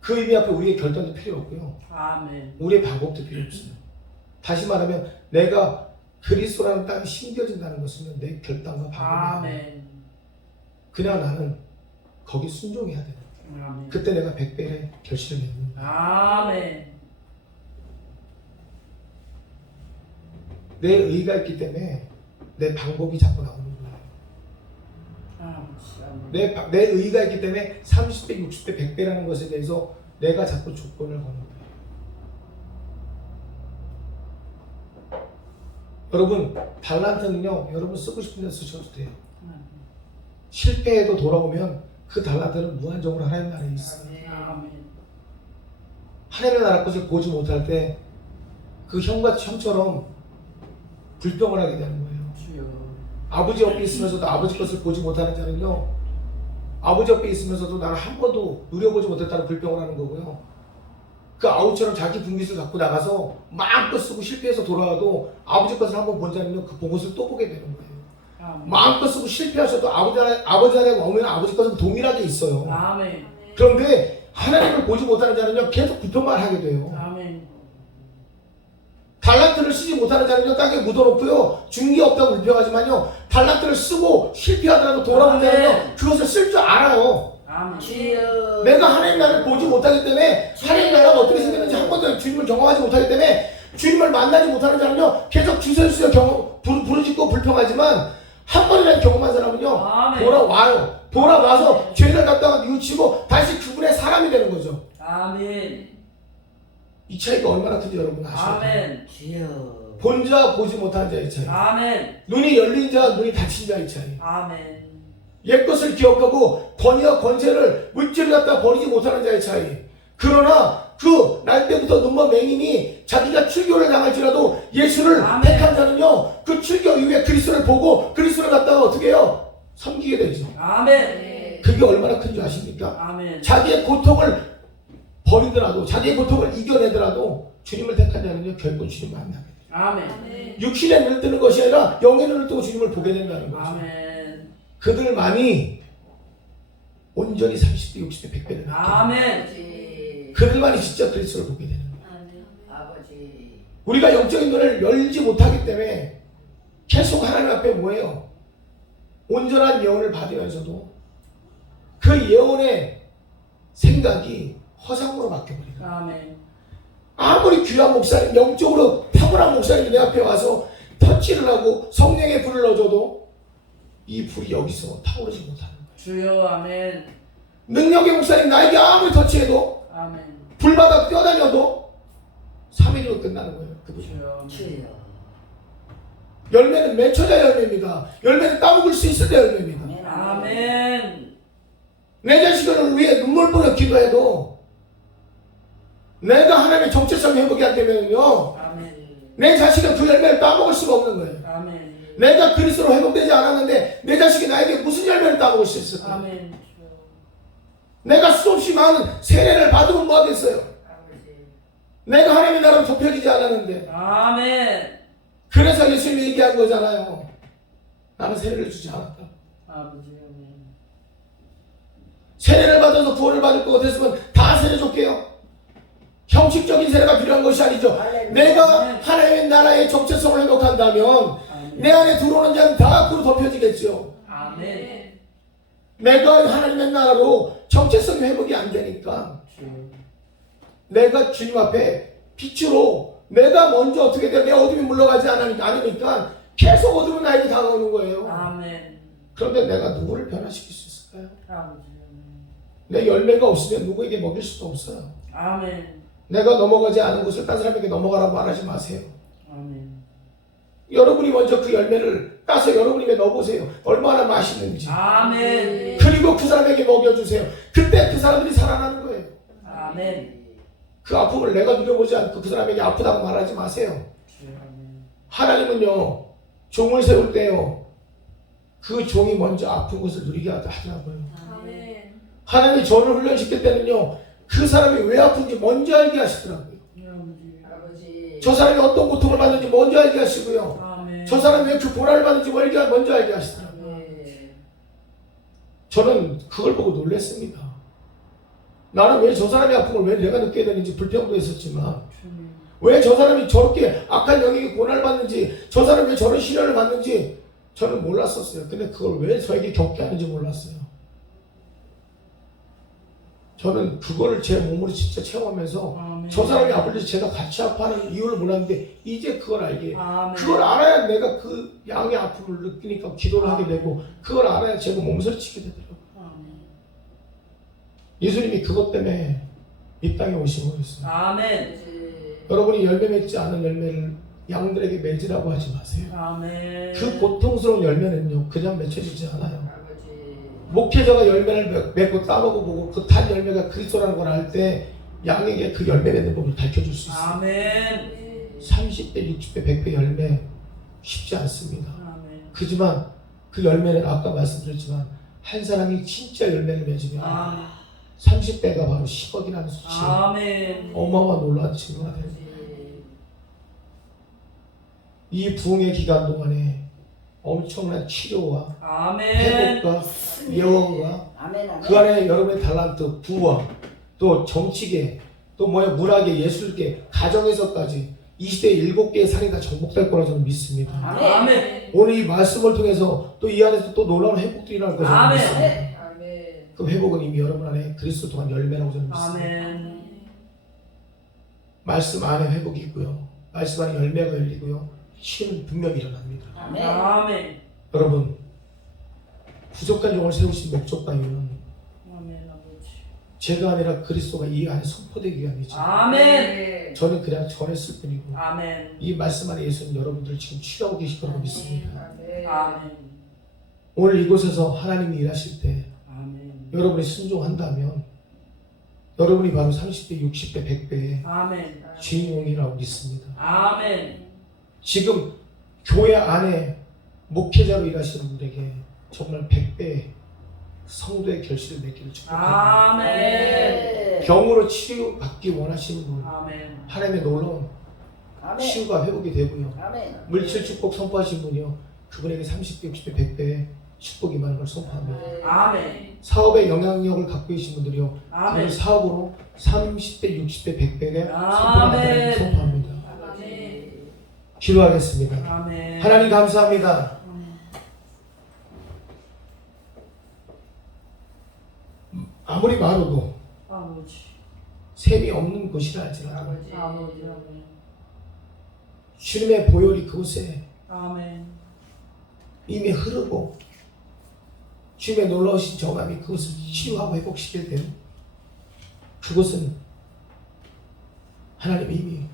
그 의미 앞에 우리의 결단도 필요 없고요, 아멘. 우리의 방법도 필요 없어요. 다시 말하면 내가 그리스도라는 땅이 심겨진다는 것은 내 결단과 방법이 아니야. 아멘. 그냥 나는 거기 순종해야 돼. 아멘. 그때 내가 100배의 결실을 맺는 거야. 아멘. 내 의가 있기 때문에 내 방법이 자꾸 나오는 거야. 아버지, 아멘. 내 의가 있기 때문에 30배, 60배, 100배라는 것에 대해서 내가 자꾸 조건을 거는 거예요. 여러분, 달란트는요, 여러분 쓰고 싶은 데 쓰셔도 돼요. 실패해도 돌아오면 그 달란트는 무한정으로 하나님 나라에 있어요. 아멘. 하나님의 나라 것을 보지 못할 때 그 형처럼 불평을 하게 되는 거예요. 주여. 아버지 옆에 있으면서도 아버지 것을 보지 못하는 자는요, 아버지 옆에 있으면서도 나를 한 번도 누려보지 못했다는 불평을 하는 거고요. 그 아우처럼 자기 분깃을 갖고 나가서 마음껏 쓰고 실패해서 돌아와도 아버지 것을 한번 본 자는 그 본 것을 또 보게 되는 거예요. 아멘. 마음껏 쓰고 실패하셔도 아버지 안에 오면 아버지 것은 동일하게 있어요. 아멘. 그런데 하나님을 보지 못하는 자는요, 계속 불평만 하게 돼요. 아멘. 달란트를 쓰지 못하는 자는요, 땅에 묻어놓고요, 준 게 없다고 불평하지만요, 달란트를 쓰고 실패하더라도 돌아온 자는요, 그것을 쓸 줄 알아요. 아멘. 주여. 내가 하나님 나라를 보지 못하기 때문에 하나님 나라가 어떻게 생겼는지 한 번도 주님을 경험하지 못하기 때문에 주님을 만나지 못하는 자는요, 계속 주선수여 부르짖고 불평하지만 한 번이라도 경험한 사람은요, 아멘. 돌아와요. 돌아와서 죄를 갖다가 뉘우치고 다시 그분의 사람이 되는 거죠. 아멘. 이 차이가 얼마나 큰지 여러분 아시죠? 아멘. 주여. 본 자 보지 못하는 자의 차이. 아멘. 눈이 열린 자 눈이 닫힌 자의 차이. 아멘. 옛 것을 기억하고 권위와 권세를 물질을 갖다 버리지 못하는 자의 차이. 그러나 그 날 때부터 눈먼 맹인이 자기가 출교를 당할지라도 예수를 아멘. 택한 자는요, 그 출교 이후에 그리스도를 보고 그리스도를 갖다가 어떻게 해요? 섬기게 되죠. 아멘. 그게 얼마나 큰지 아십니까? 아멘. 자기의 고통을 버리더라도, 자기의 고통을 이겨내더라도 주님을 택한 자는요, 결국 주님을 만나게 돼요. 아멘. 육신의 눈을 뜨는 것이 아니라 영의 눈을 뜨고 주님을 보게 된다는 거죠. 아멘. 그들만이 온전히 30배, 60배, 100배를 아멘. 아버지. 그들만이 진짜 그리스도를 보게 되는 거예요. 아버지. 우리가 영적인 눈을 열지 못하기 때문에 계속 하나님 앞에 뭐예요? 온전한 예언을 받으면서도 그 예언의 생각이 허상으로 바뀌어버려요. 아멘. 아무리 귀한 목사님, 영적으로 탁월한 목사님이 내 앞에 와서 터치를 하고 성령의 불을 넣어줘도 이 불이 여기서 타오르지 못하는 거예요. 주여. 아멘. 능력의 목사님 나에게 아무리 터치해도 아멘. 불바다 뛰어다녀도 3일이면 끝나는 거예요. 그 불이. 주여. 아멘. 주여. 열매는 맺혀야 열매입니다. 열매는 따먹을 수 있을 때 열매입니다. 아멘. 내 자식을 위해 눈물 보여 기도해도 내가 하나님의 정체성이 회복이 안 되면요, 아멘. 내 자식은 그 열매를 따먹을 수가 없는 거예요. 아멘. 내가 그리스도로 회복되지 않았는데 내 자식이 나에게 무슨 열매를 따먹을 수 있을까? 아멘. 주여. 내가 수없이 많은 세례를 받으면 뭐 하겠어요? 아버지. 내가 하나님의 나라로 좁혀지지 않았는데. 아멘. 그래서 예수님이 얘기한 거잖아요. 나는 세례를 주지 않았다. 아버지. 아멘. 세례를 받아서 구원을 받을 것 같았으면 다 세례 줬게요. 형식적인 세례가 필요한 것이 아니죠. 내가 하나님의 나라의 정체성을 회복한다면 아멘. 내 안에 들어오는 자는 다 앞으로 덮여지겠죠. 아멘. 내가 하나님의 나라로 정체성이 회복이 안 되니까 주여. 내가 주님 앞에 빛으로 내가 먼저 어떻게 돼? 내 어둠이 물러가지 않으니까 계속 어둠은 나에게 다가오는 거예요. 아멘. 그런데 내가 누구를 변화시킬 수 있을까요? 아버지. 아멘. 내 열매가 없으면 누구에게 먹일 수도 없어요. 아멘. 내가 넘어가지 않은 곳을 딴 사람에게 넘어가라고 말하지 마세요. 아멘. 여러분이 먼저 그 열매를 따서 여러분 입에 넣어보세요. 얼마나 맛있는지. 아멘. 그리고 그 사람에게 먹여주세요. 그때 그 사람들이 살아나는 거예요. 아멘. 그 아픔을 내가 누려보지 않고 그 사람에게 아프다고 말하지 마세요. 주여. 아멘. 하나님은요, 종을 세울 때요, 그 종이 먼저 아픈 것을 누리게 하더라고요. 아멘. 하나님이 저를 훈련시킬 때는요, 그 사람이 왜 아픈지 먼저 알게 하시더라고요. 아버지. 아버지. 저 사람이 어떤 고통을 받는지 먼저 알게 하시고요. 아멘. 저 사람이 왜 그 고난을 받는지 먼저 알게 하시더라고요. 네. 저는 그걸 보고 놀랐습니다. 나는 왜 저 사람이 아픈 걸 왜 내가 느껴야 되는지 불평도 했었지만, 주님. 왜 저 사람이 저렇게 악한 영역에 고난을 받는지, 저 사람이 왜 저런 시련을 받는지 저는 몰랐었어요. 근데 그걸 왜 저에게 겪게 하는지 몰랐어요. 저는 그거를 제 몸으로 진짜 체험하면서 아멘. 저 사람이 아플 때 제가 같이 아파하는 이유를 몰랐는데 이제 그걸 알게, 아멘. 그걸 알아야 내가 그 양의 아픔을 느끼니까 기도를 하게 되고, 그걸 알아야 제가 몸서리치게 되더라고요. 아멘. 예수님이 그것 때문에 이 땅에 오신 거였어요. 아멘. 여러분이 열매 맺지 않은 열매를 양들에게 맺으라고 하지 마세요. 아멘. 그 고통스러운 열매는요 그냥 맺혀지지 않아요. 아버지. 목회자가 열매를 맺고 따먹어보고 그 탄 열매가 그리스도라는 걸 알 때 양에게 그 열매 맺는 법을 가르쳐줄 수 있어요. 아멘. 30배, 60배, 100배 열매 쉽지 않습니다. 아멘. 그지만 그 열매는 아까 말씀드렸지만 한 사람이 진짜 열매를 맺으면 아멘. 30배가 바로 10억이라는 수치예요. 아멘. 어마어마한 놀라운 증거가 돼요. 이 부흥의 기간 동안에 엄청난 치료와 아멘. 회복과 예언과 아멘. 아멘. 그 안에 여러분의 달란트, 부와 또 정치계, 또 문화계, 예술계, 가정에서까지 이 시대에 7개의 산이 다 정복될 거라 저는 믿습니다. 아멘. 오늘 이 말씀을 통해서 또 이 안에서 또 놀라운 회복들이 일어날 것을 아멘. 믿습니다. 아멘. 그 회복은 이미 여러분 안에 그리스도 동안 열매라고 저는 믿습니다. 아멘. 말씀 안에 회복이 있고요. 말씀 안에 열매가 열리고요. 치유는 분명히 일어납니다. 아멘. 아멘. 여러분, 부족한 영을 세우신 목적과 이유는 아멘. 아버지. 제가 아니라 그리스도가 이 안에 선포되기 위함이죠. 아멘. 저는 그냥 전했을 뿐이고 아멘. 이 말씀 안에 예수는 여러분들 지금 취하고 계실 거라고 믿습니다. 아멘. 아멘. 오늘 이곳에서 하나님이 일하실 때 아멘. 여러분이 순종한다면 여러분이 바로 30배, 60배, 100배의 아멘. 주인공이라고 믿습니다. 아멘. 지금 교회 안에 목회자로 일하시는 분에게 정말 100배의 성도의 결실을 맺기를 축복합니다. 아멘. 병으로 치유받기 원하시는 분, 아멘. 하나님의 놀라운 아멘. 치유가 회복이 되고요. 아멘. 물질 축복 선포하신 분이요, 그분에게 30배, 60배, 100배의 축복이 많은 걸 선포합니다. 아멘. 사업의 영향력을 갖고 계신 분들이요, 아멘. 그 사업으로 30배, 60배, 100배의 아멘. 선포합니다. 아멘. 기도하겠습니다. 아멘. 하나님 감사합니다. 아무리 많아도 아버지. 셈이 없는 곳이라 할지라도 아버지. 아버지. 아멘. 주님의 보혈이 그곳에 아멘. 이미 흐르고 주님의 놀라우신 정함이 그것을 치유하고 회복시킬 때는 그것은 하나님이 이미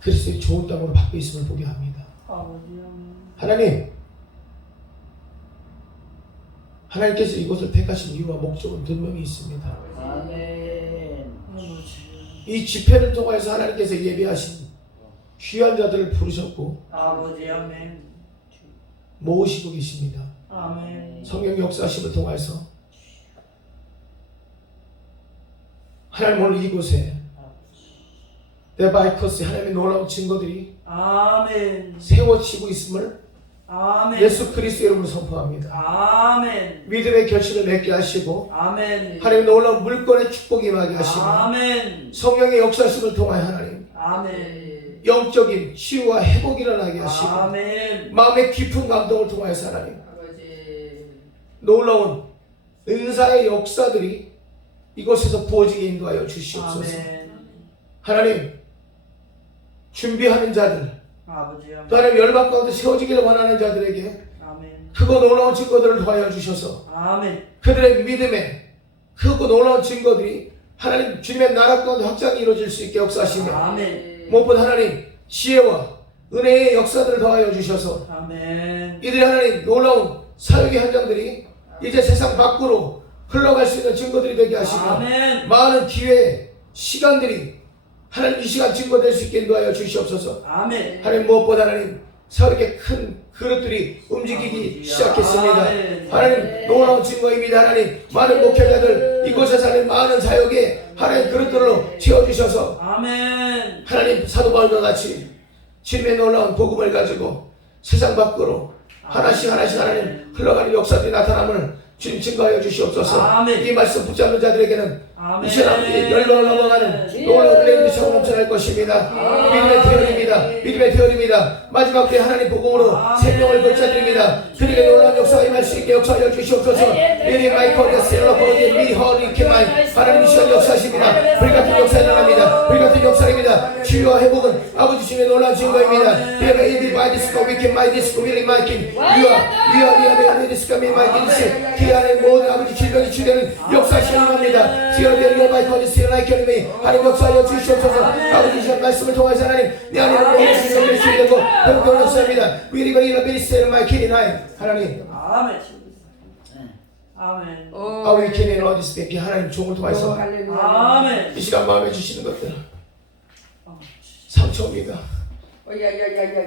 그리스도의 좋은 땅으로 바뀌어 있음을 보게 합니다. 아버지. 아멘. 하나님, 하나님께서 이곳을 택하신 이유와 목적은 분명히 있습니다. 아멘. 아버지. 이 집회를 통해서 하나님께서 예배하신 귀한 자들을 부르셨고 아버지. 아멘. 모으시고 계십니다. 아멘. 성령 역사하심을 통해서 하나님 오늘 이곳에 데바이커스 하나님의 놀라운 증거들이 아멘. 세워지고 있음을 아멘. 예수 그리스도 이름으로 선포합니다. 아멘. 믿음의 결실을 맺게 하시고 아멘. 하나님 놀라운 물건의 축복이 임하게 하시고 아멘. 성령의 역사심을 통하여 하나님 아멘. 영적인 치유와 회복이 일어나게 하시고 아멘. 마음의 깊은 감동을 통하여서 하나님 아버지. 놀라운 은사의 역사들이 이곳에서 부어지게 인도하여 주시옵소서. 아멘. 하나님 준비하는 자들, 아버지. 또 하나님 열방 가운데 세워지기를 원하는 자들에게 아멘. 크고 놀라운 증거들을 더하여 주셔서 아멘. 그들의 믿음에 크고 놀라운 증거들이 하나님 주님의 나라 가운데 확장이 이루어질 수 있게 역사하시며 아멘. 무엇보다 하나님 지혜와 은혜의 역사들을 더하여 주셔서 아멘. 이들이 하나님 놀라운 사역의 현장들이 이제 세상 밖으로 흘러갈 수 있는 증거들이 되게 하시고 아멘. 많은 기회 시간들이 하나님 이 시간 증거될 수 있게 인도하여 주시옵소서. 아멘. 하나님 무엇보다 하나님 서럽게 큰 그릇들이 움직이기 시작했습니다. 아멘. 하나님 놀라운 증거입니다. 하나님 많은 목회자들 이곳에서 하는 많은 사역에 하나님 그릇들로 채워주셔서 아멘. 하나님 사도 바울과 같이 주님의 놀라운 복음을 가지고 세상 밖으로 하나씩 하나씩 하나님 흘러가는 역사들이 나타남을 주님 증거하여 주시옵소서. 아멘. 이 말씀 붙잡는 자들에게는 아멘. 이 시간 열방을 넘어가는 놀라운 은혜의 차고 넘쳐날 것입니다. 믿음의 대열입니다. 믿음의 대열입니다. 마지막 때 하나님 복음으로 생명을 거쳐드립니다. 그러니까 놀라운 역사가 임할 수 있게 역사하여 주시옵소서. 미리 마이커리아 셀러버디 미리 허리케마이 하나님 이 시간 역사하십니다. 불 같은 역사 일어납니다. 불 같은 역사입니다. 치유와 회복은 아버지 주님의 놀라운 증거입니다. We are able by this go, we can by this go, really making. We are this go, we making this. 이 안에 모든 아버지 질병이 치유되는 역사 시행합니다. 지어비어 마이커리 시라이케르미 하나님 역사하여 주시옵소서. 아버지 시간 말씀을 통해서 하나님 내 안에 모든 질병이 치유되고 회복되는 역사입니다. We live in a ministry of my king 하나님. 아멘. 아멘. 아버지 king 어디 스페키 하나님 종을 통해서 아멘. 이 시간 마음에 주시는 것들 상처입니다.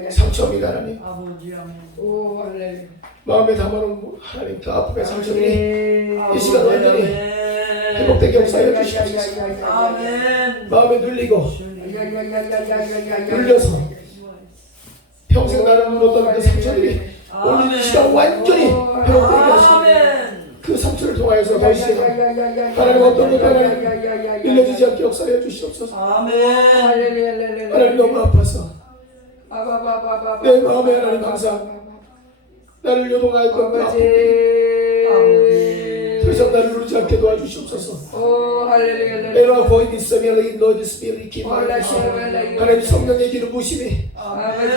상처입니다 하나님. 아버지 아멘. 오 할렐루야. 마음에 담아놓은 하나님 그 아픔의 상처들이 이 시간 완전히 회복되게 역사하여 주시옵소서. 아멘. 마음에 눌리고 눌려서 평생 나를 물었던 그 상처들이 오늘 이 시간 완전히 회복되게 하시옵소서. 아멘. 그 상처를 통하여서 더 이상 하나님 어떤 것도 하나님 밀려지지 않게 역사하여 주시옵소서. 아멘. 하나님 너무 아파서 내 마음에 하나님 항상 나를 요동하였던 그 아픔 더 이상 나를 누르지 않게 도와주시옵소서. 에라 보이디 스미엘리 노디 스피리 키마이 하나님 성령의 기름 부심이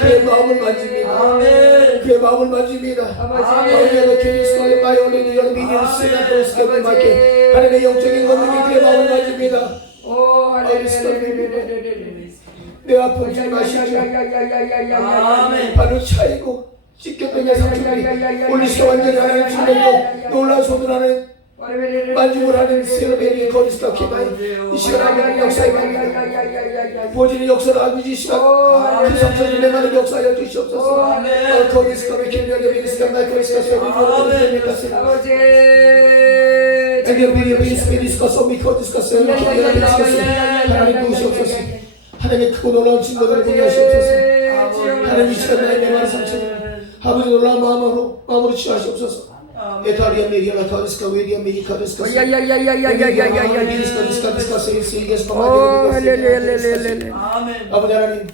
그의 마음을 만집니다. 아멘. 그의 마음을 만집니다. 아버지의 그리스도의 마이오는 여러 미디어 세나 도스케를 맡게 하나님의 영적인 권능이 그의 마음을 만집니다. 내 아픔 주님 아시죠? 아멘. 발을 차이고 찢겼던 내 상처들이 오늘 시간 완전히 하나님 주님과 놀라운 손을 하는 만짐을 하는 세르베리 거리스타 키마이 이 시간 하나님 역사에 갑니다. 보지는 역사를 아버지 이 시간 그 상처를 내가는 역사에 주시옵소서. 거리스타 메케미아게 미리스타 마이코리스타 세르베리 아버지 하나님 부으시옵소서. 하나님의 크고 놀라운 증거들을 보게 하시옵소서. 하나님 이 시간 나의 내만한 상처를 아버지 놀라운 마음으로 치유하시옵소서. 에타리아 메리아라 카리스카 웨리아 메리카리스카 아멘. 아버지 하나님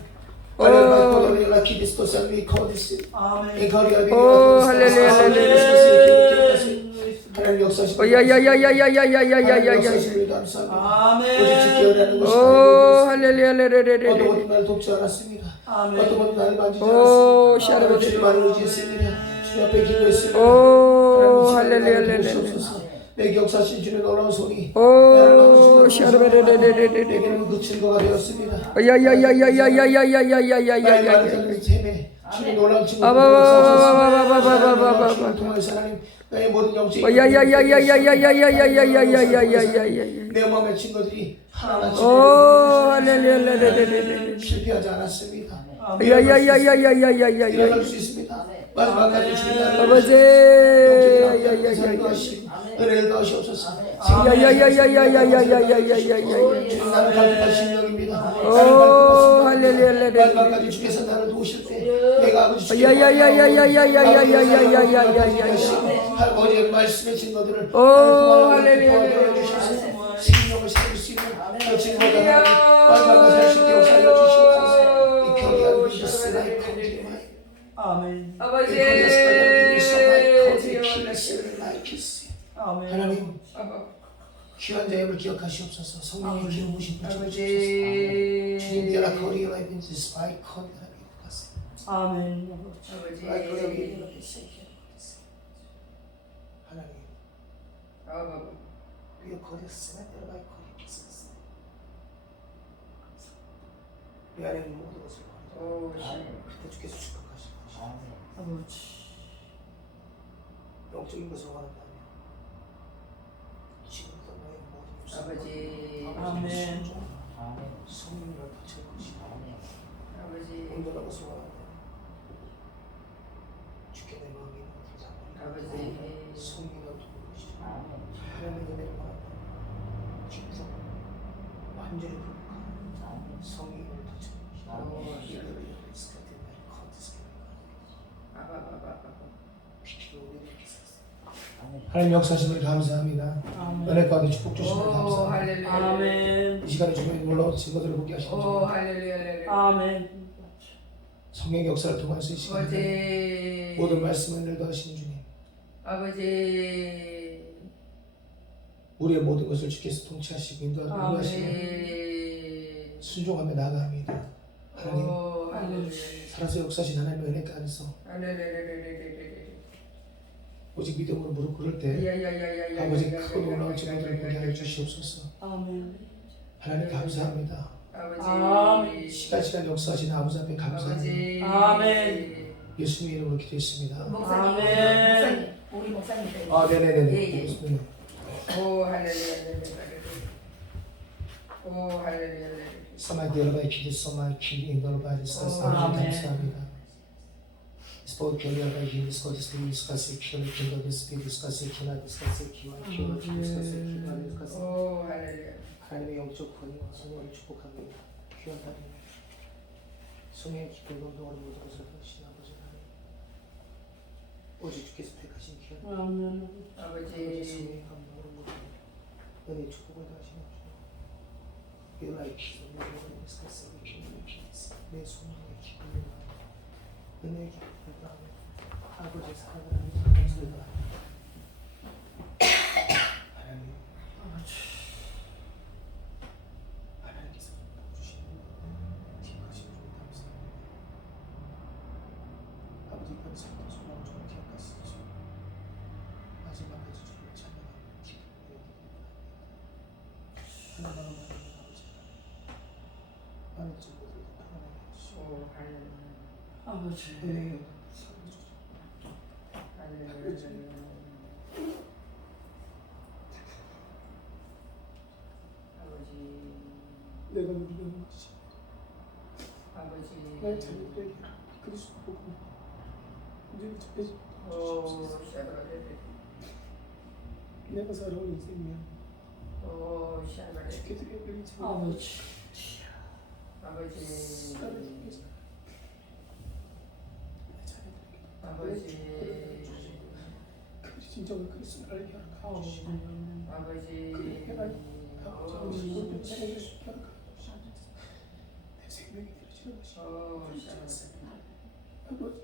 할렐루야 키리스토 살미 코디스 아멘. 에타리아 하나님 역사하십니다. 역사하십니다. 감사합니다. 오직 지켜라는 것이 어떤 것도 나를 돕지 않았습니다. 어떤 것도 나를 만지지 않았습니다. 주님만을 의지했습니다. 주님 앞에 기도했습니다. 하나님 주시옵소서. 내게 역사하신 주님의 놀라운 손이 나를 만지시고 내게는 그 증거가 되었습니다. 나의 많은 셈에 주님 놀라운 증거를 역사하셨습니다. 통해서 하나님 나의 모든 영적인 내 마음의 증거들이 하나하나 실패하지 않았습니다. 일어날 수 있습니다. 마지막까지 주님 나를 은혜를 더하시옵소서. 주님 나를 갈급한 심령입니다. 마지막까지 주께서 나를 도우실 때 내가 아버지 주께 아버지의 말씀의 증거들을 도와주셔서 생명을 살릴 수 있는 그 증거들을 마지막까지 할 수 있게 역사하여 주시옵소서. 이 편리한 믿으스라의 컨디마이 아멘. 아버지 하나님 귀한 자임을 기억하시옵소서. 성령의 기름 부심 붙여주시옵소서. 주님 비아라 거리라 이빈지 스파이 컨디라 믿겠습니다. 아멘. 하나님 우리의 거리에 쓰나 내려가 거리에 있었어. 이 안에 있는 모든 것을 그때 주께서 축복하시고 아버지. 영적인 것을 원한다면 지금부터 너의 모든 입술을 아버지 아멘. 성령을 바칠 것이다. 아버지 온전한 것을 원한다면 주께 내 마음이 아버지 성령을 도울 것이다. 하나님의 은혜를 원한다면 주께서 완전히 회복하는 성령을 바칠 것이다. 이를 리스크 때문에 커트스케 비키로 우리를 기사했어. 하나님 역사심을 감사합니다. 아멘. 은혜 가운데 축복 주심을 오 감사합니다. 할렐루야. 아멘. 이 시간에 주님의 놀라운 증거들을 보게 하시는 오 주 할렐루야. 할렐루야. 아멘. 성령의 역사를 통해서 이 시간에 아버지. 모든 말씀을 늘도하시는 주님, 아버지. 우리의 모든 것을 주께서 통치하시고 인도하시고 아멘. 순종하며 나아갑니다. 하나님 오 할렐루야. 살아서 역사하신 하나님의 은혜 안에서 할렐루야. 오직 믿음으로 무릎 꿇을 때 야야야야야. 아버지 크고 놀라운 증거들을 보게 하여 주시옵소서. 아멘. 하나님 감사합니다. 아버지. 아멘. 시간 역사하신 아버지 앞에 감사합니다. 아버지. 아멘. 예수님의 이름으로 기도했습니다. 목사님. 아멘. 목사님. 우리 목사님. 아 네네네. 예, 예. 오 할렐루야. 오 할렐루야. 사마이 디얼바이 키디 사마이 키디 인더바이 스타스 아멘. 감사합니다. 스포 디얼바이 키디 스코디스 디스카스 키얼 킨더 디스피 디스카스 키나 디스카스 키마 키얼 디스카스 키마 디스카스 오 할렐루야. 하나님의 영적 권위와 성령을 축복합니다. 귀한 하나님, 성령의 깊은 운동을 모든 것을 하시는 아버지 하나님, 오직 주께서 택하신 귀한 아멘. 아버지. 성령의 감동을 모든 은혜 축복을 다하시는 주. 일라이 기도를 모든 디스카스 내 소망의 기쁨을 은혜의 기쁨을 다하며 아버지의 사랑을 하나님 것을 다하며 하나님 하나님께서 주시는 기뻐하시는 줄 감사합니다. 아버지 감사합니다. 소망을 좀 기억하시죠. 마지막까지 주님을 찬양하는 기쁨을 드립니다. 하나님을 아버지 하나님 친구들에게 풀어내게 하시고 오 할렐루야. 아버지. 은혜의 사랑을 주시고 할렐루야. 아버지. 내가 누리는 것이 아버지. 나의 자녀들에게 그리스도 복음을 이제 전해지 오 주시옵소서. 샤바레레. 내가 살아온 인생이야 오 샤바레. 주께 드려야 참 아버지. 아버지. 사랑을 통해서 내 자녀들에게 아버지. 그 진정한 그리스도를 알게 하라 아버지. 주시고 아버지. 아버지 모든 자녀들 쉽게 하라 주시옵소서. 내 생명이 들어지는 것이 오 샤바레. 아버지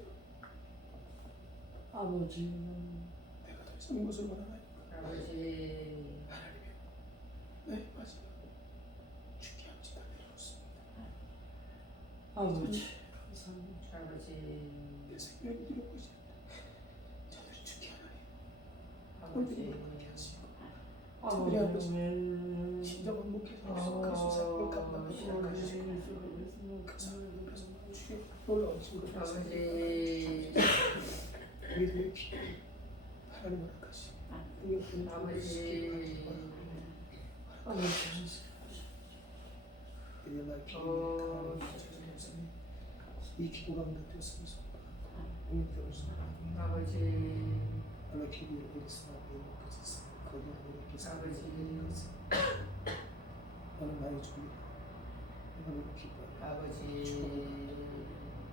아버지. 내가 더 이상 무엇을 원하나요? 아버지. 하나님이여 나의 마지막 죽게 함지 다 내려놓습니다. 아버지. 감사합니다. 아버지. 내 생명이 이루고 있습니다. 저들이 죽게 하나요? 아버지. 그렇게 하시고 아버지. 진정한 목회자 그리스도 사역을 감당하시고 가시고 그 사역에서 주의 놀라운 증거를 아버지. 우리들의 기도에 하나님 허락하시고 능력되는 아버지. 아버지. 이날 오. 이 기도가 응답되었습니다. 응답되었습니다. 아버지. 하나 기도를 드렸으나 이것은 거기에 하나님께서 아버지. 나는 나의 주님 하나님을 기뻐하며 아버지.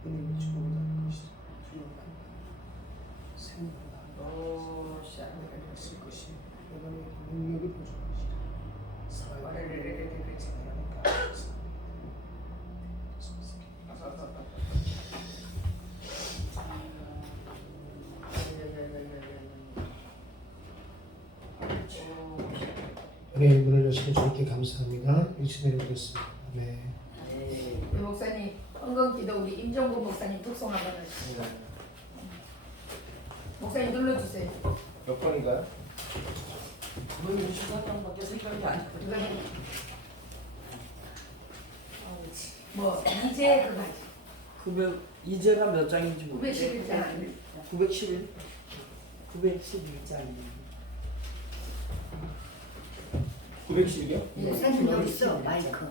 은혜의 축복을 받는 것이죠. 주님만 생명을 나누어 오 샤바레레. 있을 것이 여러분의 능력을 보여줄 것이다. 사랑하니까 은혜의 문을 여시는 주님께 감사합니다. 일치내려 드렸습니다. 네. 우리 목사님 헌금기도 우리 임종국 목사님 독송 한번 해주세요. 목사님 눌러주세요. 몇 번인가요? 뭐 주사장밖에 생각이 안 나. 이거는 뭐 이제 그거 900 이제가 몇 장인지 모르겠어요. 911장 911. 911장이. 910이요? 예, 사진 여기 있어 마이크.